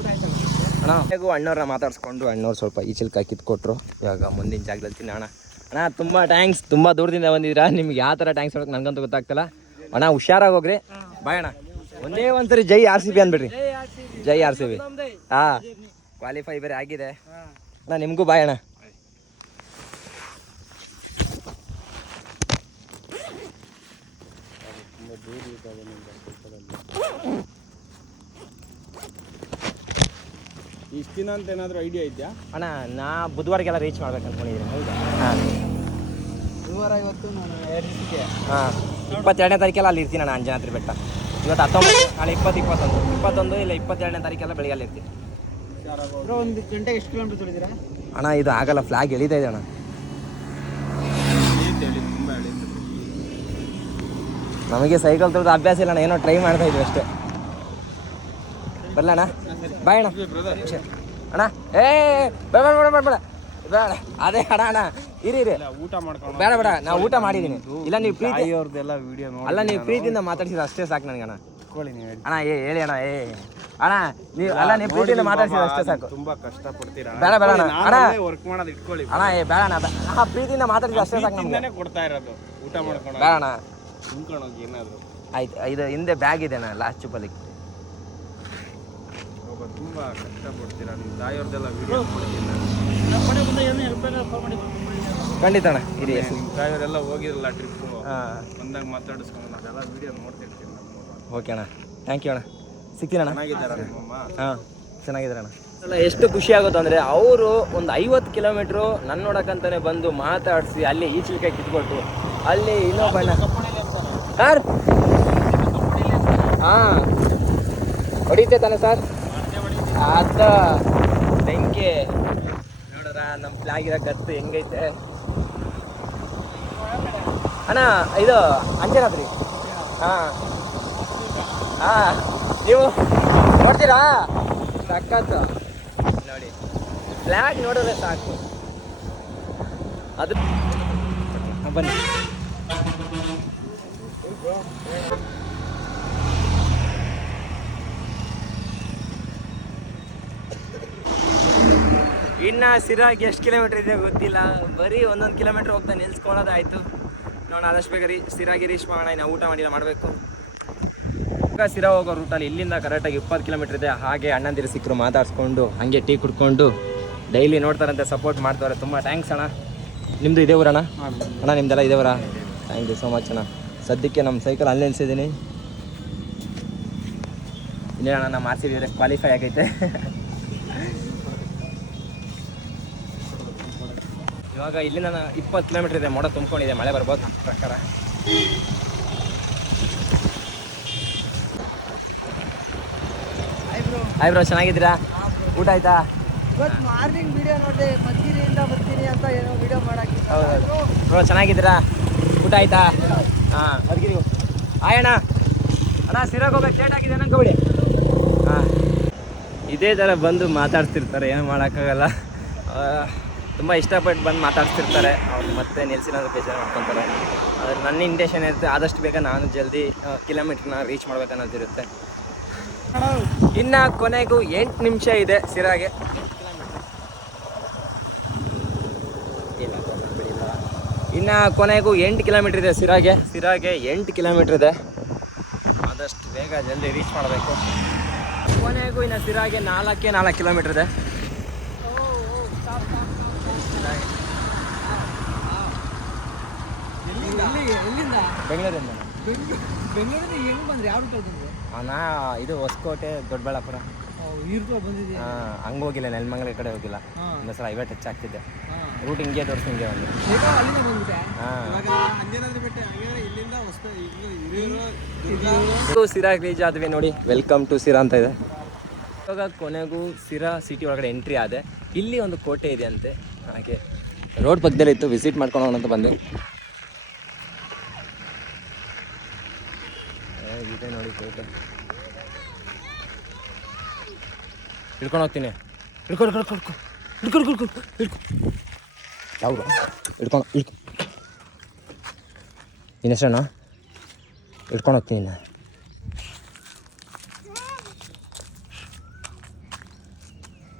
ಅಣ್ಣ. ಹೇಗೂ ಅಣ್ಣವ್ರನ್ನ ಮಾತಾಡ್ಸ್ಕೊಂಡು ಅಣ್ಣವ್ರು ಸ್ವಲ್ಪ ಈಚಲ್ಕ ಕಿತ್ಕೊಟ್ರು. ಇವಾಗ ಮುಂದಿನ ಜಾಗದಲ್ಲಿ ಅಣ್ಣ ಅಣ್ಣ ತುಂಬ ಟ್ಯಾಂಕ್ಸ್ ತುಂಬ ದೂರದಿಂದ ಬಂದಿದ್ದೀರಾ? ನಿಮ್ಗೆ ಯಾವ ಥರ ಟ್ಯಾಂಕ್ಸ್ ಹೊಡೋಕೆ ನನಗಂತೂ ಗೊತ್ತಾಗ್ತಿಲ್ಲ. ಅಣ್ಣ ಹುಷಾರಾಗಿ ಹೋಗ್ರಿ. ಬಾಯ್ ಅಣ್ಣ. ಒಂದೇ ಒಂದ್ಸರಿ ಜೈ ಆರ್ ಸಿ ಬಿ ಅಂದ್ಬಿಡ್ರಿ. ಜೈ ಆರ್ ಸಿ ಬಿ ಹಾಂ. ಕ್ವಾಲಿಫೈ ಬೇರೆ ಆಗಿದೆ. ಅಣ್ಣ ನಿಮಗೂ ಬಾಯ್ ಅಣ್ಣ. ಇಷ್ಟು ದಿನ ಅಂತ ಏನಾದರೂ ಐಡಿಯಾ ಇದೆಯಾ? ಅಣ್ಣ ನಾ ಬುಧವಾರಕ್ಕೆಲ್ಲ ರೀಚ್ ಮಾಡ್ಬೇಕು ಅನ್ಕೊಂಡಿದ್ದೀನಿ ಹಾಂ. ಬುಧವಾರ ಇವತ್ತು ನಾನು ಎರಡು ದಿವಸಕ್ಕೆ ಹಾಂ. ಇಪ್ಪತ್ತೆರಡನೇ ತಾರೀಕೆಲ್ಲ ಅಲ್ಲಿ ಇರ್ತೀನಿ ಅಣ್ಣ ಅಂಜನಾದ್ರಿ ಬೆಟ್ಟ. ಇವತ್ತು ಹತ್ತೊಂಬತ್ತು ನಾಳೆ ಇಪ್ಪತ್ತು ಇಪ್ಪತ್ತೊಂದು ಇಪ್ಪತ್ತೊಂದು ಇಲ್ಲ ಇಪ್ಪತ್ತೆರಡನೇ ತಾರೀಕೆಲ್ಲ ಬೆಳಿಗ್ಗೆ ಅಲ್ಲಿ ಇರ್ತೀನಿ. ಬ್ರೋ ಒಂದು ಗಂಟೆಗೆ ಎಷ್ಟು ಕಿಲೋಮೀಟರ್ ತುಳಿದಿರಾ ಅಣ್ಣ ಇದು ಆಗಲ್ಲ ಫ್ಲಾಗ್ ಎಳಿತಾ ಇದೆ ಅಣ್ಣ ಹೇಳಿ ತುಂಬ ಹೇಳಿ ನಮಗೆ ಸೈಕಲ್ ತೊಳೆದು ಅಭ್ಯಾಸ ಇಲ್ಲ ಅಣ್ಣ ಏನೋ ಟ್ರೈ ಮಾಡ್ತಾ ಇದ್ವಿ ಅಷ್ಟೇ. ಬರ್ಲಣ್ಣ? ಬಾಯ್ ಅಣ್ಣ. ಅಣ್ಣ ಏ ಬೇಡ ಬೇಡ ಬೇಡ ಬೇಡ ಬೇಡ ಅದೇ ಅಣ್ಣ ಅಣ್ಣ. ಇರಿ ಇರಿ. ಊಟ ಮಾಡ್ಕೊಂಡು ಬೇಡ ಬೇಡ ನಾವು ಊಟ ಮಾಡಿದ್ದೀನಿ ಇಲ್ಲ ನೀವು ಪ್ರೀತಿ ಅವ್ರದ್ದೆಲ್ಲ ವಿಡಿಯೋ ಅಲ್ಲ ನೀವು ಪ್ರೀತಿಯಿಂದ ಮಾತಾಡ್ಸಿದ್ರೆ ಅಷ್ಟೇ ಸಾಕು ನನಗೆ ಅಣ್ಣ. ಅಣ್ಣ ಏ ಹೇಳಿ ಅಣ್ಣ ಏ ಅಣ್ಣ ನೀವು ಅಲ್ಲ ನೀವು ಪ್ರೀತಿಯಿಂದ ಮಾತಾಡ್ಸಿದ್ರೆ ಅಷ್ಟೇ ಸಾಕು. ತುಂಬಾ ಕಷ್ಟ ಪಡ್ತೀರಾ ಬೇಡ, ಬೇಡ ಅಣ್ಣ. ಅಣ್ಣ. ವರ್ಕ್ ಮಾಡೋದು ಇಟ್ಕೊಳ್ಳಿ. ಅಣ್ಣ ಏ ಬೇಡ ಅಣ್ಣ ಆ ಪ್ರೀತಿಯಿಂದ ಮಾತಾಡಿದ್ರೆ ಅಷ್ಟೇ ಸಾಕು ನಮ್ಗೆ. ಕೊಡ್ತಾ ಇರೋದು. ಊಟ ಮಾಡ್ಕೊಂಡು ಬೇಡ ಅಣ್ಣ. ತಿನ್ಕೊಂಡು ಹೋಗಿ ಏನಾದ್ರು? ಆಯ್ತು ಇದು ಹಿಂದೆ ಬ್ಯಾಗ್ ಇದೆ ಅಣ್ಣ ಲಾಸ್ಟ್ ಚುಪ್ಪಲ್ಲಿ ಒಬ್ಬ ತುಂಬಾ ಕಷ್ಟ ಪಡ್ತೀರಾ ನಿಮ್ಮ ತಾಯಿಯವ್ರದ್ದೆಲ್ಲ ವಿಡಿಯೋ ಖಂಡಿತ ಅಣ್ಣ ಇರಿ. ನಿಮ್ಮ ತಾಯಿಯವರೆಲ್ಲ ಹೋಗಿರಲ್ಲ ಟ್ರಿಪ್ಪು ಹಾಂ. ಬಂದಾಗ ಮಾತಾಡಿಸ್ಕೊಂಡು ಅದೆಲ್ಲ ವಿಡಿಯೋ ನೋಡ್ತಿರ್ತೀನಿ ಓಕೆ ಅಣ್ಣ. ಥ್ಯಾಂಕ್ ಯು ಅಣ್ಣ. ಸಿಗ್ತೀನಿ ಅಣ್ಣ? ಚೆನ್ನಾಗಿದ್ದಾರ ಹಾಂ ಚೆನ್ನಾಗಿದ್ದಾರೆ ಅಣ್ಣ ಅಲ್ಲ ಎಷ್ಟು ಖುಷಿ ಆಗುತ್ತೆ ಅಂದರೆ ಅವರು ಒಂದು ಐವತ್ತು ಕಿಲೋಮೀಟ್ರು ನನ್ನ ನೋಡಕ್ಕಂತಾನೆ ಬಂದು ಮಾತಾಡಿಸಿ ಅಲ್ಲಿ ಈಚಲಿಕಾಯಿ ಕಿತ್ಕೊಟ್ಟು ಅಲ್ಲಿ ಇನ್ನೊಬ್ಬ ಸರ್? ಹಾಂ. ಹೊಡಿತೆ ತಾನೆ ಸರ್? ಅದ ಬೆಂಕಿ. ನೋಡ್ರ ನಮ್ಮ ಫ್ಲಾಗ್ ಇರೋ ಕತ್ತು ಹೆಂಗೈತೆ? ಅಣ್ಣ, ಇದು ಅಂಜನಾದ್ರಿ. ಹಾಂ. ಹಾಂ. ನೀವು ನೋಡ್ತೀರಾ? ಸಕ್ಕತ್ತು ನೋಡಿ ಫ್ಲಾಗ್ ನೋಡಿದ್ರೆ ಸಾಕು. ಅದು ಬನ್ನಿ. ಇನ್ನು ಸಿರಾಗಿ ಎಷ್ಟು ಕಿಲೋಮೀಟ್ರ್ ಇದೆ ಗೊತ್ತಿಲ್ಲ. ಬರೀ ಒಂದೊಂದು ಕಿಲೋಮೀಟ್ರ್ ಹೋಗ್ತಾ ನಿಲ್ಸ್ಕೊಳ್ಳೋದಾಯ್ತು ನೋಡೋಣ ಆದಷ್ಟು ಬೇಗ ರೀ ಸಿರಾಗಿ ರೀಚ್ ಮಾಡೋಣ ಇನ್ನು ಊಟ ಮಾಡಿಲ್ಲ, ಮಾಡಬೇಕು. ಸಿರಾ ಹೋಗೋ ರೂಟಲ್ಲಿ ಇಲ್ಲಿಂದ ಕರೆಕ್ಟಾಗಿ ಇಪ್ಪತ್ತು ಕಿಲೋಮೀಟ್ರ್ ಇದೆ. ಹಾಗೆ ಅಣ್ಣಂದಿರು ಸಿಕ್ಕರು ಮಾತಾಡಿಸ್ಕೊಂಡು, ಹಾಗೆ ಟೀ ಕುಡ್ಕೊಂಡು ಡೈಲಿ ನೋಡ್ತಾರಂತೆ ಸಪೋರ್ಟ್ ಮಾಡ್ತಾರೆ ತುಂಬ ಥ್ಯಾಂಕ್ಸ್ ಅಣ್ಣ. ನಿಮ್ಮದು ಇದೇ ಊರಣ್ಣ? ಅಣ್ಣ, ನಿಮ್ದೆಲ್ಲ ಇದೇ ಊರ? ಥ್ಯಾಂಕ್ ಯು ಸೋ ಮಚ್ ಅಣ್ಣ. ಸದ್ಯಕ್ಕೆ ನಮ್ಮ ಸೈಕಲ್ ಅಲ್ಲಿ ನಿಲ್ಸಿದ್ದೀನಿ. ಇನ್ನೇನಣ್ಣ ನಮ್ಮ ಆರ್ ಸಿ ಕ್ವಾಲಿಫೈ ಆಗೈತೆ. ಇವಾಗ ನಾನು ಇಪ್ಪತ್ತು ಕಿಲೋಮೀಟರ್ ಇದೆ ಮೋಡ ತುಂಬ್ಕೊಂಡಿದೆ ಮಳೆ ಬರ್ಬೋದು ನನ್ನ ಪ್ರಕಾರ. ಹಾಯ್ ಬ್ರೋ ಚೆನ್ನಾಗಿದ್ದೀರಾ? ಊಟ ಆಯ್ತಾ? ಇವತ್ತು ಮಾರ್ನಿಂಗ್ ವಿಡಿಯೋ ನೋಡಿದೆ ಮದ್ಗಿರಿಯಿಂದ ಬರ್ತೀನಿ ಅಂತ ಏನೋ ವಿಡಿಯೋ ಮಾಡಕ್ಕೆ ಹೌದು ಬ್ರೋ ಚೆನ್ನಾಗಿದ್ದೀರಾ? ಊಟ ಆಯ್ತಾ? ಹಾಂ. ಅದಕ್ಕೆ ಆಯಣ್ಣ ಅಣ್ಣ ಸಿರಾಗ ಹೋಗ್ಬೇಕು ಲೇಟ್ ಆಗಿದೆ ನಂಗೆ ಹಾಂ. ಇದೇ ಥರ ಬಂದು ಮಾತಾಡ್ತಿರ್ತಾರೆ ಏನು ಮಾಡೋಕ್ಕಾಗಲ್ಲ. ತುಂಬ ಇಷ್ಟಪಟ್ಟು ಬಂದು ಮಾತಾಡ್ತಿರ್ತಾರೆ ಅವ್ರು ಮತ್ತೆ ನಿಲ್ಸಿನಾದ್ರು ಬೇಜಾರು ಮಾಡ್ಕೊತಾರೆ. ಆದರೆ ನನ್ನ ಇಂಟೆನ್ಷನ್ ಇರುತ್ತೆ ಆದಷ್ಟು ಬೇಗ ನಾನು ಜಲ್ದಿ ಕಿಲೋಮೀಟ್ರನ್ನ ರೀಚ್ ಮಾಡ್ಬೇಕನ್ನೋದಿರುತ್ತೆ ಇನ್ನು ಕೊನೆಗೂ ಎಂಟು ನಿಮಿಷ ಇದೆ ಸಿರಾಗೆ. ಇನ್ನು ಕೊನೆಗೂ ಎಂಟು ಕಿಲೋಮೀಟ್ರ್ ಇದೆ ಸಿರಾಗೆ. ಸಿರಾಗೆ ಎಂಟು ಕಿಲೋಮೀಟ್ರ್ ಇದೆ. ಆದಷ್ಟು ಬೇಗ ಜಲ್ದಿ ರೀಚ್ ಮಾಡಬೇಕು. ಕೊನೆಗೂ ಇನ್ನು ಸಿರಾಗೆ ನಾಲ್ಕೇ ನಾಲ್ಕು ಕಿಲೋಮೀಟ್ರ್ ಇದೆ. ಎಲ್ಲಿಂದ ಬೆಂಗಳೂರಿಂದ. ಬೆಂಗಳೂರಿಂದ ಹೆಂಗ್ ಬಂದ್ರಿ? ಯಾವ ರೂಟಲ್ಲಿ ಬಂದ್ರಿ ನಾ ಇದು ಹೊಸಕೋಟೆ ದೊಡ್ಡಬಳ್ಳಾಪುರ. ಹಂಗ ಬಂದಿದ್ದೀವಿ ಹಾಂ ಹಂಗೆ ಹೋಗಿಲ್ಲ ನೆಲಮಂಗಲ ಕಡೆ ಹೋಗಿಲ್ಲ. ಒಂದು ಸಲ ಹೈವೇ ಟಚ್ ಆಗ್ತಿದ್ದೆ ರೂಟ್ ಹಿಂಗೆ ತೋರಿಸಿ ಹಿಂಗೆ ಒಂದು. ಅಲ್ಲಿಂದ ಬಂದ್ಬಿಟ್ಟೆ? ಹಾಂ. ಸಿರಾ ರೀಚ್ ಆದ್ವಿ ನೋಡಿ. ವೆಲ್ಕಮ್ ಟು ಸಿರಾ ಅಂತ ಇದೆ. ಇವಾಗ ಕೊನೆಗೂ ಸಿರಾ ಸಿಟಿ ಒಳಗಡೆ ಎಂಟ್ರಿ ಆದೆ. ಇಲ್ಲಿ ಒಂದು ಕೋಟೆ ಇದೆ ಅಂತೆ. ಹಾಗೆ ರೋಡ್ ಪಕ್ಕದಲ್ಲಿ ಇತ್ತು ವಿಸಿಟ್ ಮಾಡ್ಕೊಂಡು ಹೋಗೋಣ ಅಂತ ಬಂದೆ. ಇದೆ ನೋಡಿ ಕೋಟೆ ಹಿಡ್ಕೊಂಡು ಹೋಗ್ತೀನಿ. ಹಿಡ್ಕೊಂಡು ಹಿಡ್ಕೊಂಡು ಹಿಡ್ಕೊಂಡು ಹಿಡ್ಕೊಂಡು ಹಿಡ್ಕೊ ಯಾವ್ದು? ಹಿಡ್ಕೊಂಡು, ಹಿಡ್ಕೊ. ಹೆಸರೇನಾ? ಹಿಡ್ಕೊಂಡು ಹೋಗ್ತೀನಿ ನಾನು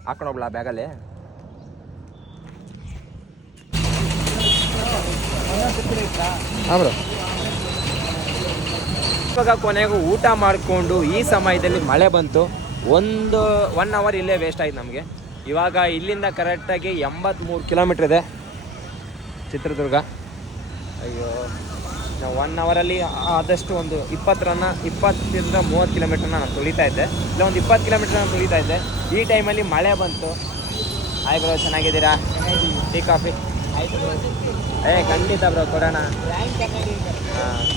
ಹಾಕೊಂಡು ಹೋಗ್ಲಾ ಬ್ಯಾಗಲ್ಲಿ? ಇವಾಗ ಕೊನೆಗೂ ಊಟ ಮಾಡಿಕೊಂಡು ಈ ಸಮಯದಲ್ಲಿ ಮಳೆ ಬಂತು. ಒಂದು ಒನ್ ಅವರ್ ಇಲ್ಲೇ ವೇಸ್ಟ್ ಆಯ್ತು ನಮಗೆ. ಇವಾಗ ಇಲ್ಲಿಂದ ಕರೆಕ್ಟಾಗಿ ಎಂಬತ್ತ್ಮೂರು ಕಿಲೋಮೀಟ್ರ್ ಇದೆ ಚಿತ್ರದುರ್ಗ. ಅಯ್ಯೋ, ನಾವು ಒನ್ ಅವರಲ್ಲಿ ಆದಷ್ಟು ಒಂದು ಇಪ್ಪತ್ತು ರನ್ನ ಇಪ್ಪತ್ತರಿಂದ ಮೂವತ್ತು ಕಿಲೋಮೀಟ್ರನ್ನ ನಾನು ತುಳಿತಾ ಇದ್ದೆ. ಇಲ್ಲ, ಒಂದು ಇಪ್ಪತ್ತು ಕಿಲೋಮೀಟ್ರ್ ನಾನು ತುಳಿತಾ ಇದ್ದೆ. ಈ ಟೈಮಲ್ಲಿ ಮಳೆ ಬಂತು. ಹಾಯ್ ಬ್ರೋ ಚೆನ್ನಾಗಿದ್ದೀರಾ? ಟೀ ಕಾಫಿ ಏ, ಖಂಡಿತ ಬ್ರೋ, ಕೊಡೋಣ. ನಾನು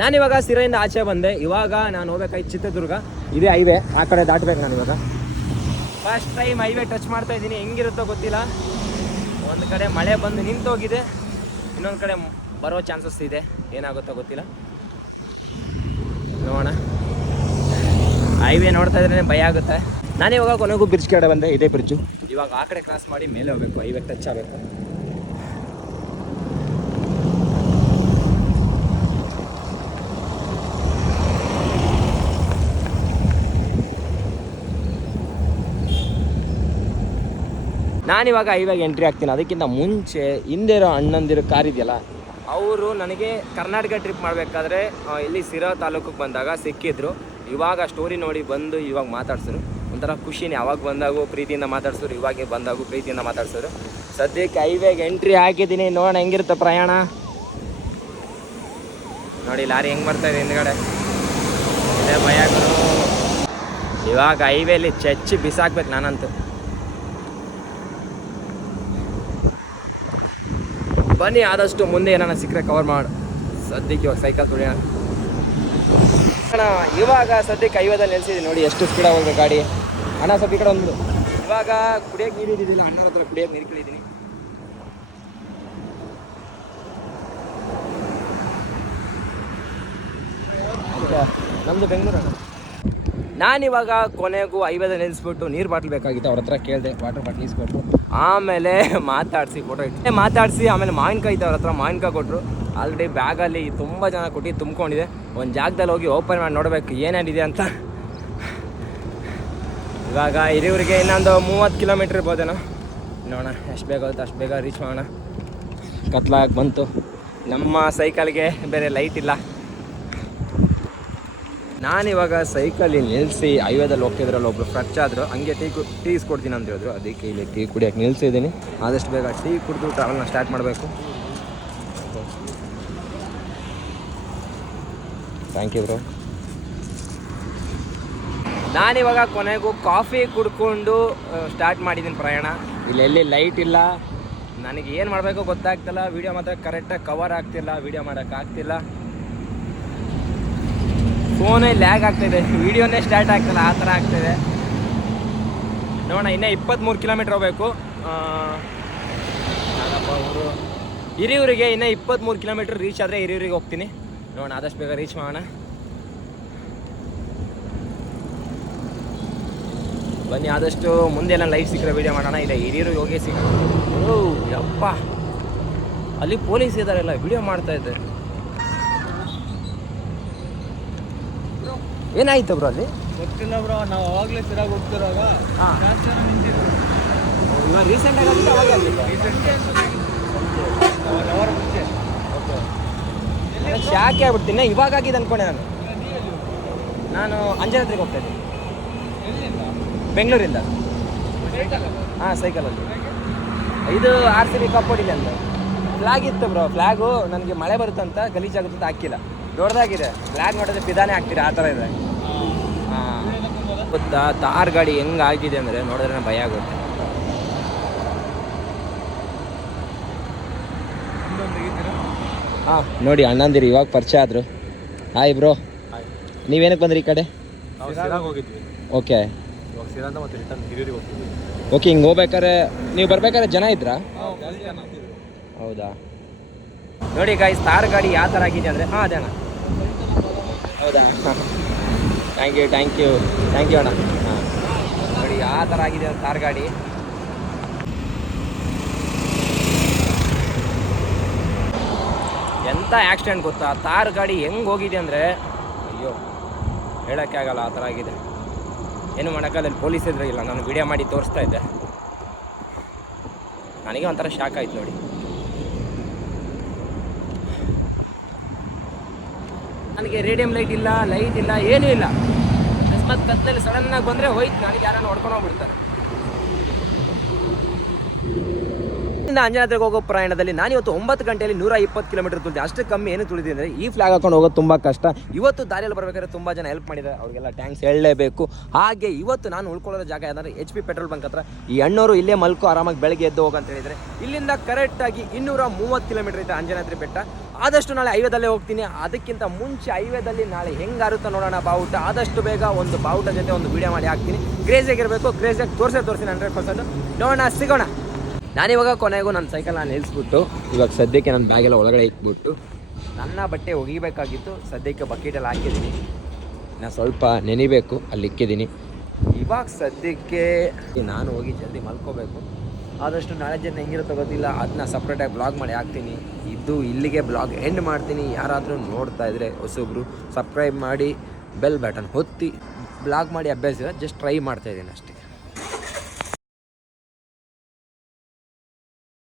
ನಾನಿವಾಗ ಸಿರೆಯಿಂದ ಆಚೆ ಬಂದೆ. ಇವಾಗ ನಾನು ಹೋಗ್ಬೇಕಾಯ್ತು ಚಿತ್ರದುರ್ಗ. ಇದೇ ಹೈವೇ. ಆ ಕಡೆ ದಾಟ್ಬೇಕು ನಾನು ಇವಾಗ. ಫಸ್ಟ್ ಟೈಮ್ ಹೈವೇ ಟಚ್ ಮಾಡ್ತಾ ಇದ್ದೀನಿ. ಹೆಂಗಿರುತ್ತೋ ಗೊತ್ತಿಲ್ಲ. ಒಂದು ಕಡೆ ಮಳೆ ಬಂದು ನಿಂತೋಗಿದೆ. ಇನ್ನೊಂದು ಕಡೆ ಬರೋ ಚಾನ್ಸಸ್ ಇದೆ. ಏನಾಗುತ್ತೋ ಗೊತ್ತಿಲ್ಲ. ನೋಡೋಣ. ಹೈವೇ ನೋಡ್ತಾ ಇದ್ರೆ ಭಯ ಆಗುತ್ತೆ. ನಾನು ಇವಾಗ ಕೊನೆಗೂ ಬ್ರಿಡ್ಜ್ ಕಡೆ ಬಂದೆ, ಇದೇ ಬ್ರಿಡ್ಜು ಇವಾಗ ಆ ಕಡೆ ಕ್ರಾಸ್ ಮಾಡಿ ಮೇಲೆ ಹೋಗ್ಬೇಕು ಹೈವೇ ಟಚ್ ಆಗಬೇಕು. ನಾನಿವಾಗ ಹೈವೇಗೆ ಎಂಟ್ರಿ ಆಗ್ತೀನಿ. ಅದಕ್ಕಿಂತ ಮುಂಚೆ ಹಿಂದೆ ಇರೋ ಅಣ್ಣಂದಿರೋ ಕಾರ್ ಇದೆಯಲ್ಲ ಅವರು ನನಗೆ ಕರ್ನಾಟಕ ಟ್ರಿಪ್ ಮಾಡಬೇಕಾದ್ರೆ ಇಲ್ಲಿ ಸಿರಾ ತಾಲೂಕಿಗೆ ಬಂದಾಗ ಸಿಕ್ಕಿದ್ರು. ಇವಾಗ ಸ್ಟೋರಿ ನೋಡಿ ಬಂದು ಇವಾಗ ಮಾತಾಡ್ಸೋರು. ಒಂಥರ ಖುಷಿನೇ. ಯಾವಾಗ ಬಂದಾಗೂ ಪ್ರೀತಿಯಿಂದ ಮಾತಾಡ್ಸೋರು, ಇವಾಗ ಬಂದಾಗೂ ಪ್ರೀತಿಯಿಂದ ಮಾತಾಡ್ಸೋರು. ಸದ್ಯಕ್ಕೆ ಹೈವೇಗೆ ಎಂಟ್ರಿ ಹಾಕಿದ್ದೀನಿ. ನೋಡೋಣ ಹೆಂಗಿರುತ್ತೆ ಪ್ರಯಾಣ. ನೋಡಿ, ಲಾರಿ ಹೆಂಗೆ ಬರ್ತಾ ಇದೆ ಹಿಂದ್ಗಡೆ. ಭಯ. ಇವಾಗ ಹೈವೇಲಿ ಚಚ್ಚಿ ಬಿಸಾಕ್ಬೇಕು ನಾನಂತೂ. ಬನ್ನಿ ಆದಷ್ಟು ಮುಂದೆ ಏನಾನ ಸಿಕ್ಕರೆ ಕವರ್ ಮಾಡು. ಸದ್ಯಕ್ಕೆ ಇವಾಗ ಸೈಕಲ್ ತುಳಿಯೋಣ ಇವಾಗ ಸದ್ಯಕ್ಕೆ ಐವತ್ತಲ್ಲಿ ನೆಲೆಸಿದೆ ನೋಡಿ, ಎಷ್ಟು ಸ್ಪೀಡಾಗಿ ಹೋಗ್ಬೇಕು ಗಾಡಿ. ಅಣ್ಣ, ಸ್ವಲ್ಪ ಈ ಕಡೆ ಒಂದು ಇವಾಗ ಕುಡಿಯೋಕೆ ನೀರು ಇದ್ದಿದ್ದಿಲ್ಲ ಅಣ್ಣರ ಹತ್ರ ಕುಡಿಯೋಕೆ ನೀರು ಕೇಳಿದ್ದೀನಿ ನಮ್ಮದು ಬೆಂಗಳೂರು ನಾನಿವಾಗ ಕೊನೆಗೂ ಐವತ್ತು ನಿಲ್ಲಿಸ್ಬಿಟ್ಟು ನೀರು ಬಾಟ್ಲ್ ಬೇಕಾಗಿತ್ತು, ಅವ್ರ ಹತ್ರ ಕೇಳಿದೆ ವಾಟರ್ ಬಾಟ್ಲ್ ಇಸ್ಕೊಟ್ರು ಆಮೇಲೆ ಮಾತಾಡಿಸಿ ಫೋಟೋ ಇಟ್ಟು. ಮಾತಾಡಿಸಿ, ಆಮೇಲೆ ಮಾವಿನಕಾಯಿ ಇದ್ದವ್ರ ಹತ್ರ ಮಾವಿನಕಾಯಿ ಕೊಟ್ಟರು ಆಲ್ರೆಡಿ ಬ್ಯಾಗಲ್ಲಿ ತುಂಬ ಜನ ಕೊಟ್ಟು ತುಂಬ್ಕೊಂಡಿದೆ. ಒಂದು ಜಾಗದಲ್ಲಿ ಹೋಗಿ ಓಪನ್ ಮಾಡಿ ನೋಡಬೇಕು ಏನೇನಿದೆ ಅಂತ. ಇವಾಗ ಹಿರಿಯೂರಿಗೆ ಇನ್ನೊಂದು ಮೂವತ್ತು ಕಿಲೋಮೀಟ್ರ್ ಇರ್ಬೋದೇನೋ. ನೋಡೋಣ, ಎಷ್ಟು ಬೇಗ ಆಗುತ್ತೆ ಅಷ್ಟು ಬೇಗ ರೀಚ್ ಮಾಡೋಣ. ಕತ್ಲಾಗಿ ಬಂತು. ನಮ್ಮ ಸೈಕಲ್ಗೆ ಬೇರೆ ಲೈಟ್ ಇಲ್ಲ. ನಾನಿವಾಗ ಸೈಕಲ್ಲಿ ನಿಲ್ಲಿಸಿ ಐವದಲ್ಲಿ ಹೋಗ್ತಿದ್ರಲ್ಲ, ಒಬ್ರು ಫ್ರಚ್ ಆದರು, ಹಂಗೆ ಟೀ ಕು ಟೀ ಇಸ್ಕೊಡ್ತೀನಿ ಅಂತ ಹೇಳಿದ್ರು. ಅದಕ್ಕೆ ಇಲ್ಲಿ ಟೀ ಕುಡಿಯೋಕೆ ನಿಲ್ಸಿದ್ದೀನಿ. ಆದಷ್ಟು ಬೇಗ ಟೀ ಕುಡಿದು ಟ್ರಾವೆಲ್ನ ಸ್ಟಾರ್ಟ್ ಮಾಡಬೇಕು. ಥ್ಯಾಂಕ್ ಯು ಬ್ರೋ ನಾನಿವಾಗ ಕೊನೆಗೂ ಕಾಫಿ ಕುಡ್ಕೊಂಡು ಸ್ಟಾರ್ಟ್ ಮಾಡಿದ್ದೀನಿ ಪ್ರಯಾಣ. ಇಲ್ಲಿ ಎಲ್ಲಿ ಲೈಟ್ ಇಲ್ಲ. ನನಗೆ ಏನು ಮಾಡಬೇಕು ಗೊತ್ತಾಗ್ತಿಲ್ಲ. ವೀಡಿಯೋ ಮಾತ್ರ ಕರೆಕ್ಟಾಗಿ ಕವರ್ ಆಗ್ತಿಲ್ಲ. ವೀಡಿಯೋ ಮಾಡೋಕೆ ಆಗ್ತಿಲ್ಲ. ಫೋನೇ ಲ್ಯಾಗ್ ಆಗ್ತಿದೆ. ವಿಡಿಯೋನೇ ಸ್ಟಾರ್ಟ್ ಆಗ್ತಿಲ್ಲ, ಆ ಥರ ಆಗ್ತಿದೆ. ನೋಡೋಣ, ಇನ್ನೂ ಇಪ್ಪತ್ತ್ಮೂರು ಕಿಲೋಮೀಟ್ರ್ ಹೋಗಬೇಕು. ಅವರು? ಹಿರಿಯೂರಿಗೆ ಇನ್ನೂ ಇಪ್ಪತ್ತ್ಮೂರು ಕಿಲೋಮೀಟ್ರ್ ರೀಚ್ ಆದರೆ ಹಿರಿಯೂರಿಗೆ ಹೋಗ್ತೀನಿ. ನೋಡೋಣ, ಆದಷ್ಟು ಬೇಗ ರೀಚ್ ಮಾಡೋಣ. ಬನ್ನಿ, ಆದಷ್ಟು ಮುಂದೆ ಎಲ್ಲ ಲೈಫ್ ಸಿಕ್ಕರೆ ವೀಡಿಯೋ ಮಾಡೋಣ. ಇಲ್ಲ ಹಿರಿಯೂರಿಗೆ ಹೋಗಿ ಸಿಕ್ಕ ಓ, ಯಪ್ಪ. ಅಲ್ಲಿ ಪೊಲೀಸ್ ಇದ್ದಾರೆಲ್ಲ ವಿಡಿಯೋ ಮಾಡ್ತಾ ಇದ್ದೆ ಏನಾಯ್ತು ಬ್ರೋ ಅಲ್ಲಿ? ಗೊತ್ತಿಲ್ಲ ಬ್ರೋ ನಾವು ಅವಾಗಲೇ ತಿರಾಗಿ ಹೋಗ್ತಿರುವಾಗ ಹಾಂ. ಜಾಸ್ತಿ ಜನ ನಿಂತಿದ್ರು ಇವಾಗ ರೀಸೆಂಟಾಗಿ ಆಗಿ ಅವಾಗ ಆಗಿದ್ದು ಅವಾಗ ಅವರ ಮುಂಚೆ. ಶಾಕೆ ಆಗ್ಬಿಡ್ತೀನಿ. ಇವಾಗ ಆಗಿದೆ ಅನ್ಕೊಂಡೆ ನಾನು. ನಾನು ಅಂಜನಾದ್ರಿಗೆ ಹೋಗ್ತಾ ಇದ್ದೀನಿ. ಎಲ್ಲಿಂದ? ಬೆಂಗಳೂರಿಂದ. ಸೈಕಲ್ ಹಾಂ ಸೈಕಲಲ್ಲಿ ಇದು ಆರ್ ಸಿ ಬಿ ಕಪ್ ಹೊಡಿಲಿ ಅಂತ. ಫ್ಲಾಗ್ ಇತ್ತು ಬ್ರೋ ಫ್ಲಾಗು ನನಗೆ ಮಳೆ ಬರುತ್ತಂತ ಗಲೀಜಾಗುತ್ತೆ ಅಂತ ಹಾಕಿಲ್ಲ. ದೊಡ್ಡದಾಗಿದೆ. ಬ್ಲ್ಯಾಕ್ ನೋಡಿದ್ರೆ ಪಿದಾನೆ ಆಗ್ತೀರಾ? ಆ ಥರ ಇದೆ. ಹಾಂ. ಗೊತ್ತಾ? ತಾರ್ ಗಾಡಿ ಹೆಂಗೆ ಆಗಿದೆ ಅಂದರೆ ನೋಡಿದ್ರೆ ಭಯ ಆಗುತ್ತೆ. ಹಾಂ ನೋಡಿ ಅಣ್ಣಂದಿರಿ ಇವಾಗ ಪರಿಚಯ ಆದರು. ಹಾಯ್ ಬ್ರೋ ನೀವೇನಕ್ಕೆ ಬಂದ್ರಿ ಈ ಕಡೆ? ನಾವು ಸಿರಾಗ್ ಹೋಗಿದ್ವಿ. ಓಕೆ ಇವಾಗ ಸಿರಾಂತ ಮತ್ತೆ ರಿಟರ್ನ್ ಹಿರಿಯೂರಿಗೆ ಓಕೆ ಹಿಂಗೆ ಹೋಗ್ಬೇಕಾದ್ರೆ ನೀವು ಬರ್ಬೇಕಾದ್ರೆ ಜನ ಇದ್ರಾ. ಹೌದಾ? ನೋಡಿ ಗಾಯ್ಸ್ ತಾರ್ ಗಾಡಿ ಯಾವ ಥರ ಆಗಿದೆ ಅಂದರೆ ಹಾಂ ಅದೇ ಅಣ್ಣ. ಹೌದಾ? Thank you thank you thank you ಅಣ್ಣ. ಹಾಂ. ನೋಡಿ ಯಾವ ಥರ ಆಗಿದೆ ತಾರ್ ಗಾಡಿ. ಎಂಥ ಆಕ್ಸಿಡೆಂಟ್ ಗೊತ್ತಾ? ತಾರ್ ಗಾಡಿ ಹೆಂಗೆ ಹೋಗಿದೆ ಅಂದರೆ ಅಯ್ಯೋ ಹೇಳೋಕ್ಕೆ ಆಗಲ್ಲ ಆ ಥರ ಆಗಿದೆ. ಏನು ಮಾಡೋಕ್ಕಾಗಲ್ಲ ಪೊಲೀಸ್ ಇದ್ರೆ ಇಲ್ಲ. ನಾನು ವಿಡಿಯೋ ಮಾಡಿ ತೋರಿಸ್ತಾ ಇದ್ದೆ. ನನಗೆ ಒಂಥರ ಶಾಕ್ ಆಯ್ತು ನೋಡಿ. ನನಗೆ ರೇಡಿಯಂ ಲೈಟ್ ಇಲ್ಲ ಲೈಟ್ ಇಲ್ಲ, ಏನೂ ಇಲ್ಲ. ಅಕಸ್ಮಾತ್ ಕತ್ತಲಲ್ಲಿ ಸಡನ್ನಾಗಿ ಬಂದರೆ ಹೋಯ್ತು. ನನಗೆ ಯಾರನ್ನು ಹೊಡ್ಕೊಂಡು ಹೋಗ್ಬಿಡ್ತಾರೆ. ಅಂಜನಾದ್ರಿಗೆ ಹೋಗೋ ಪ್ರಯಾಣದಲ್ಲಿ ನಾನು ಇವತ್ತು ಒಂಬತ್ತು ಗಂಟೆಯಲ್ಲಿ ನೂರ ಇಪ್ಪತ್ತು ಕಿಲೋಮೀಟರ್ ತುಳಿದೆ ಅಷ್ಟು ಕಮ್ಮಿ ಏನು ತುಳಿದಿದೆ ಅಂದರೆ ಈ ಫ್ಲಾಗ್ ಹಾಕೊಂಡು ಹೋಗೋದು ತುಂಬ ಕಷ್ಟ. ಇವತ್ತು ದಾರಿಯಲ್ಲಿ ಬರಬೇಕಾದ್ರೆ ತುಂಬ ಜನ ಹೆಲ್ಪ್ ಮಾಡಿದ್ದಾರೆ. ಅವರಿಗೆಲ್ಲ ಟ್ಯಾಂಕ್ಸ್ ಹೇಳಲೇಬೇಕು. ಹಾಗೆ ಇವತ್ತು ನಾನು ಉಳ್ಕೊಳ್ಳೋ ಜಾಗ ಯಾವ್ದಾದ್ರೆ ಎಚ್ ಪಿ ಪೆಟ್ರೋಲ್ ಬಂಕ್ ಹತ್ರ. ಈ ಅಣ್ಣವರು ಇಲ್ಲೇ ಮಲ್ಕು ಆರಾಮಾಗಿ ಬೆಳಗ್ಗೆ ಎದ್ದು ಹೋಗಂತ ಹೇಳಿದರೆ ಇಲ್ಲಿಂದ ಕರೆಕ್ಟಾಗಿ ಇನ್ನೂರ ಮೂವತ್ತು ಕಿಲೋಮೀಟರ್ ಇದೆ ಅಂಜನಾದ್ರಿ ಬೆಟ್ಟ. ಆದಷ್ಟು ನಾಳೆ ಹೈವೇದಲ್ಲೇ ಹೋಗ್ತೀನಿ. ಅದಕ್ಕಿಂತ ಮುಂಚೆ ಹೈವೇದಲ್ಲಿ ನಾಳೆ ಹೆಂಗಾರುತ್ತೋ ನೋಡೋಣ ಬಾವುಟ. ಆದಷ್ಟು ಬೇಗ ಒಂದು ಬಾವುಟ ಜೊತೆ ಒಂದು ವಿಡಿಯೋ ಮಾಡಿ ಹಾಕ್ತೀನಿ. ಕ್ರೇಜಿಯಾಗಿರಬೇಕು ಕ್ರೇಜಾಗಿ ತೋರಿಸೇ ತೋರಿಸ್ತೀನಿ ಹಂಡ್ರೆಡ್ ಪರ್ಸೆಂಟ್ ನೋಡೋಣ, ಸಿಗೋಣ. ನಾನಿವಾಗ ಕೊನೆಗೂ ನನ್ನ ಸೈಕಲ್ ನಾನು ನಿಲ್ಲಿಸ್ಬಿಟ್ಟು ಇವಾಗ ಸದ್ಯಕ್ಕೆ ನನ್ನ ಬ್ಯಾಗೆಲ್ಲ ಒಳಗಡೆ ಇಟ್ಬಿಟ್ಟು, ನನ್ನ ಬಟ್ಟೆ ಒಗಿಬೇಕಾಗಿತ್ತು. ಸದ್ಯಕ್ಕೆ ಬಕೆಟಲ್ಲಿ ಹಾಕಿದ್ದೀನಿ. ನಾನು ಸ್ವಲ್ಪ ನೆನಿಬೇಕು, ಅಲ್ಲಿ ಇಕ್ಕಿದ್ದೀನಿ. ಇವಾಗ ಸದ್ಯಕ್ಕೆ ನಾನು ಹೋಗಿ ಜಲ್ದಿ ಮಲ್ಕೋಬೇಕು. ಆದಷ್ಟು ನಾಳೆ ಜನ ಹೆಂಗಿರುತ್ತೋ ಗೊತ್ತಿಲ್ಲ ಅದನ್ನ ಸಪ್ರೇಟಾಗಿ ಬ್ಲಾಗ್ ಮಾಡಿ ಹಾಕ್ತೀನಿ. ಇದು ಇಲ್ಲಿಗೆ ಬ್ಲಾಗ್ ಎಂಡ್ ಮಾಡ್ತೀನಿ. ಯಾರಾದರೂ ನೋಡ್ತಾ ಇದ್ದರೆ ಹೊಸೊಬ್ರು ಸಬ್ಸ್ಕ್ರೈಬ್ ಮಾಡಿ ಬೆಲ್ ಬಟನ್ ಹೊತ್ತಿ ಬ್ಲಾಗ್ ಮಾಡಿ ಅಭ್ಯಾಸ ಜಸ್ಟ್ ಟ್ರೈ ಮಾಡ್ತಾ ಇದ್ದೀನಿ ಅಷ್ಟೇ.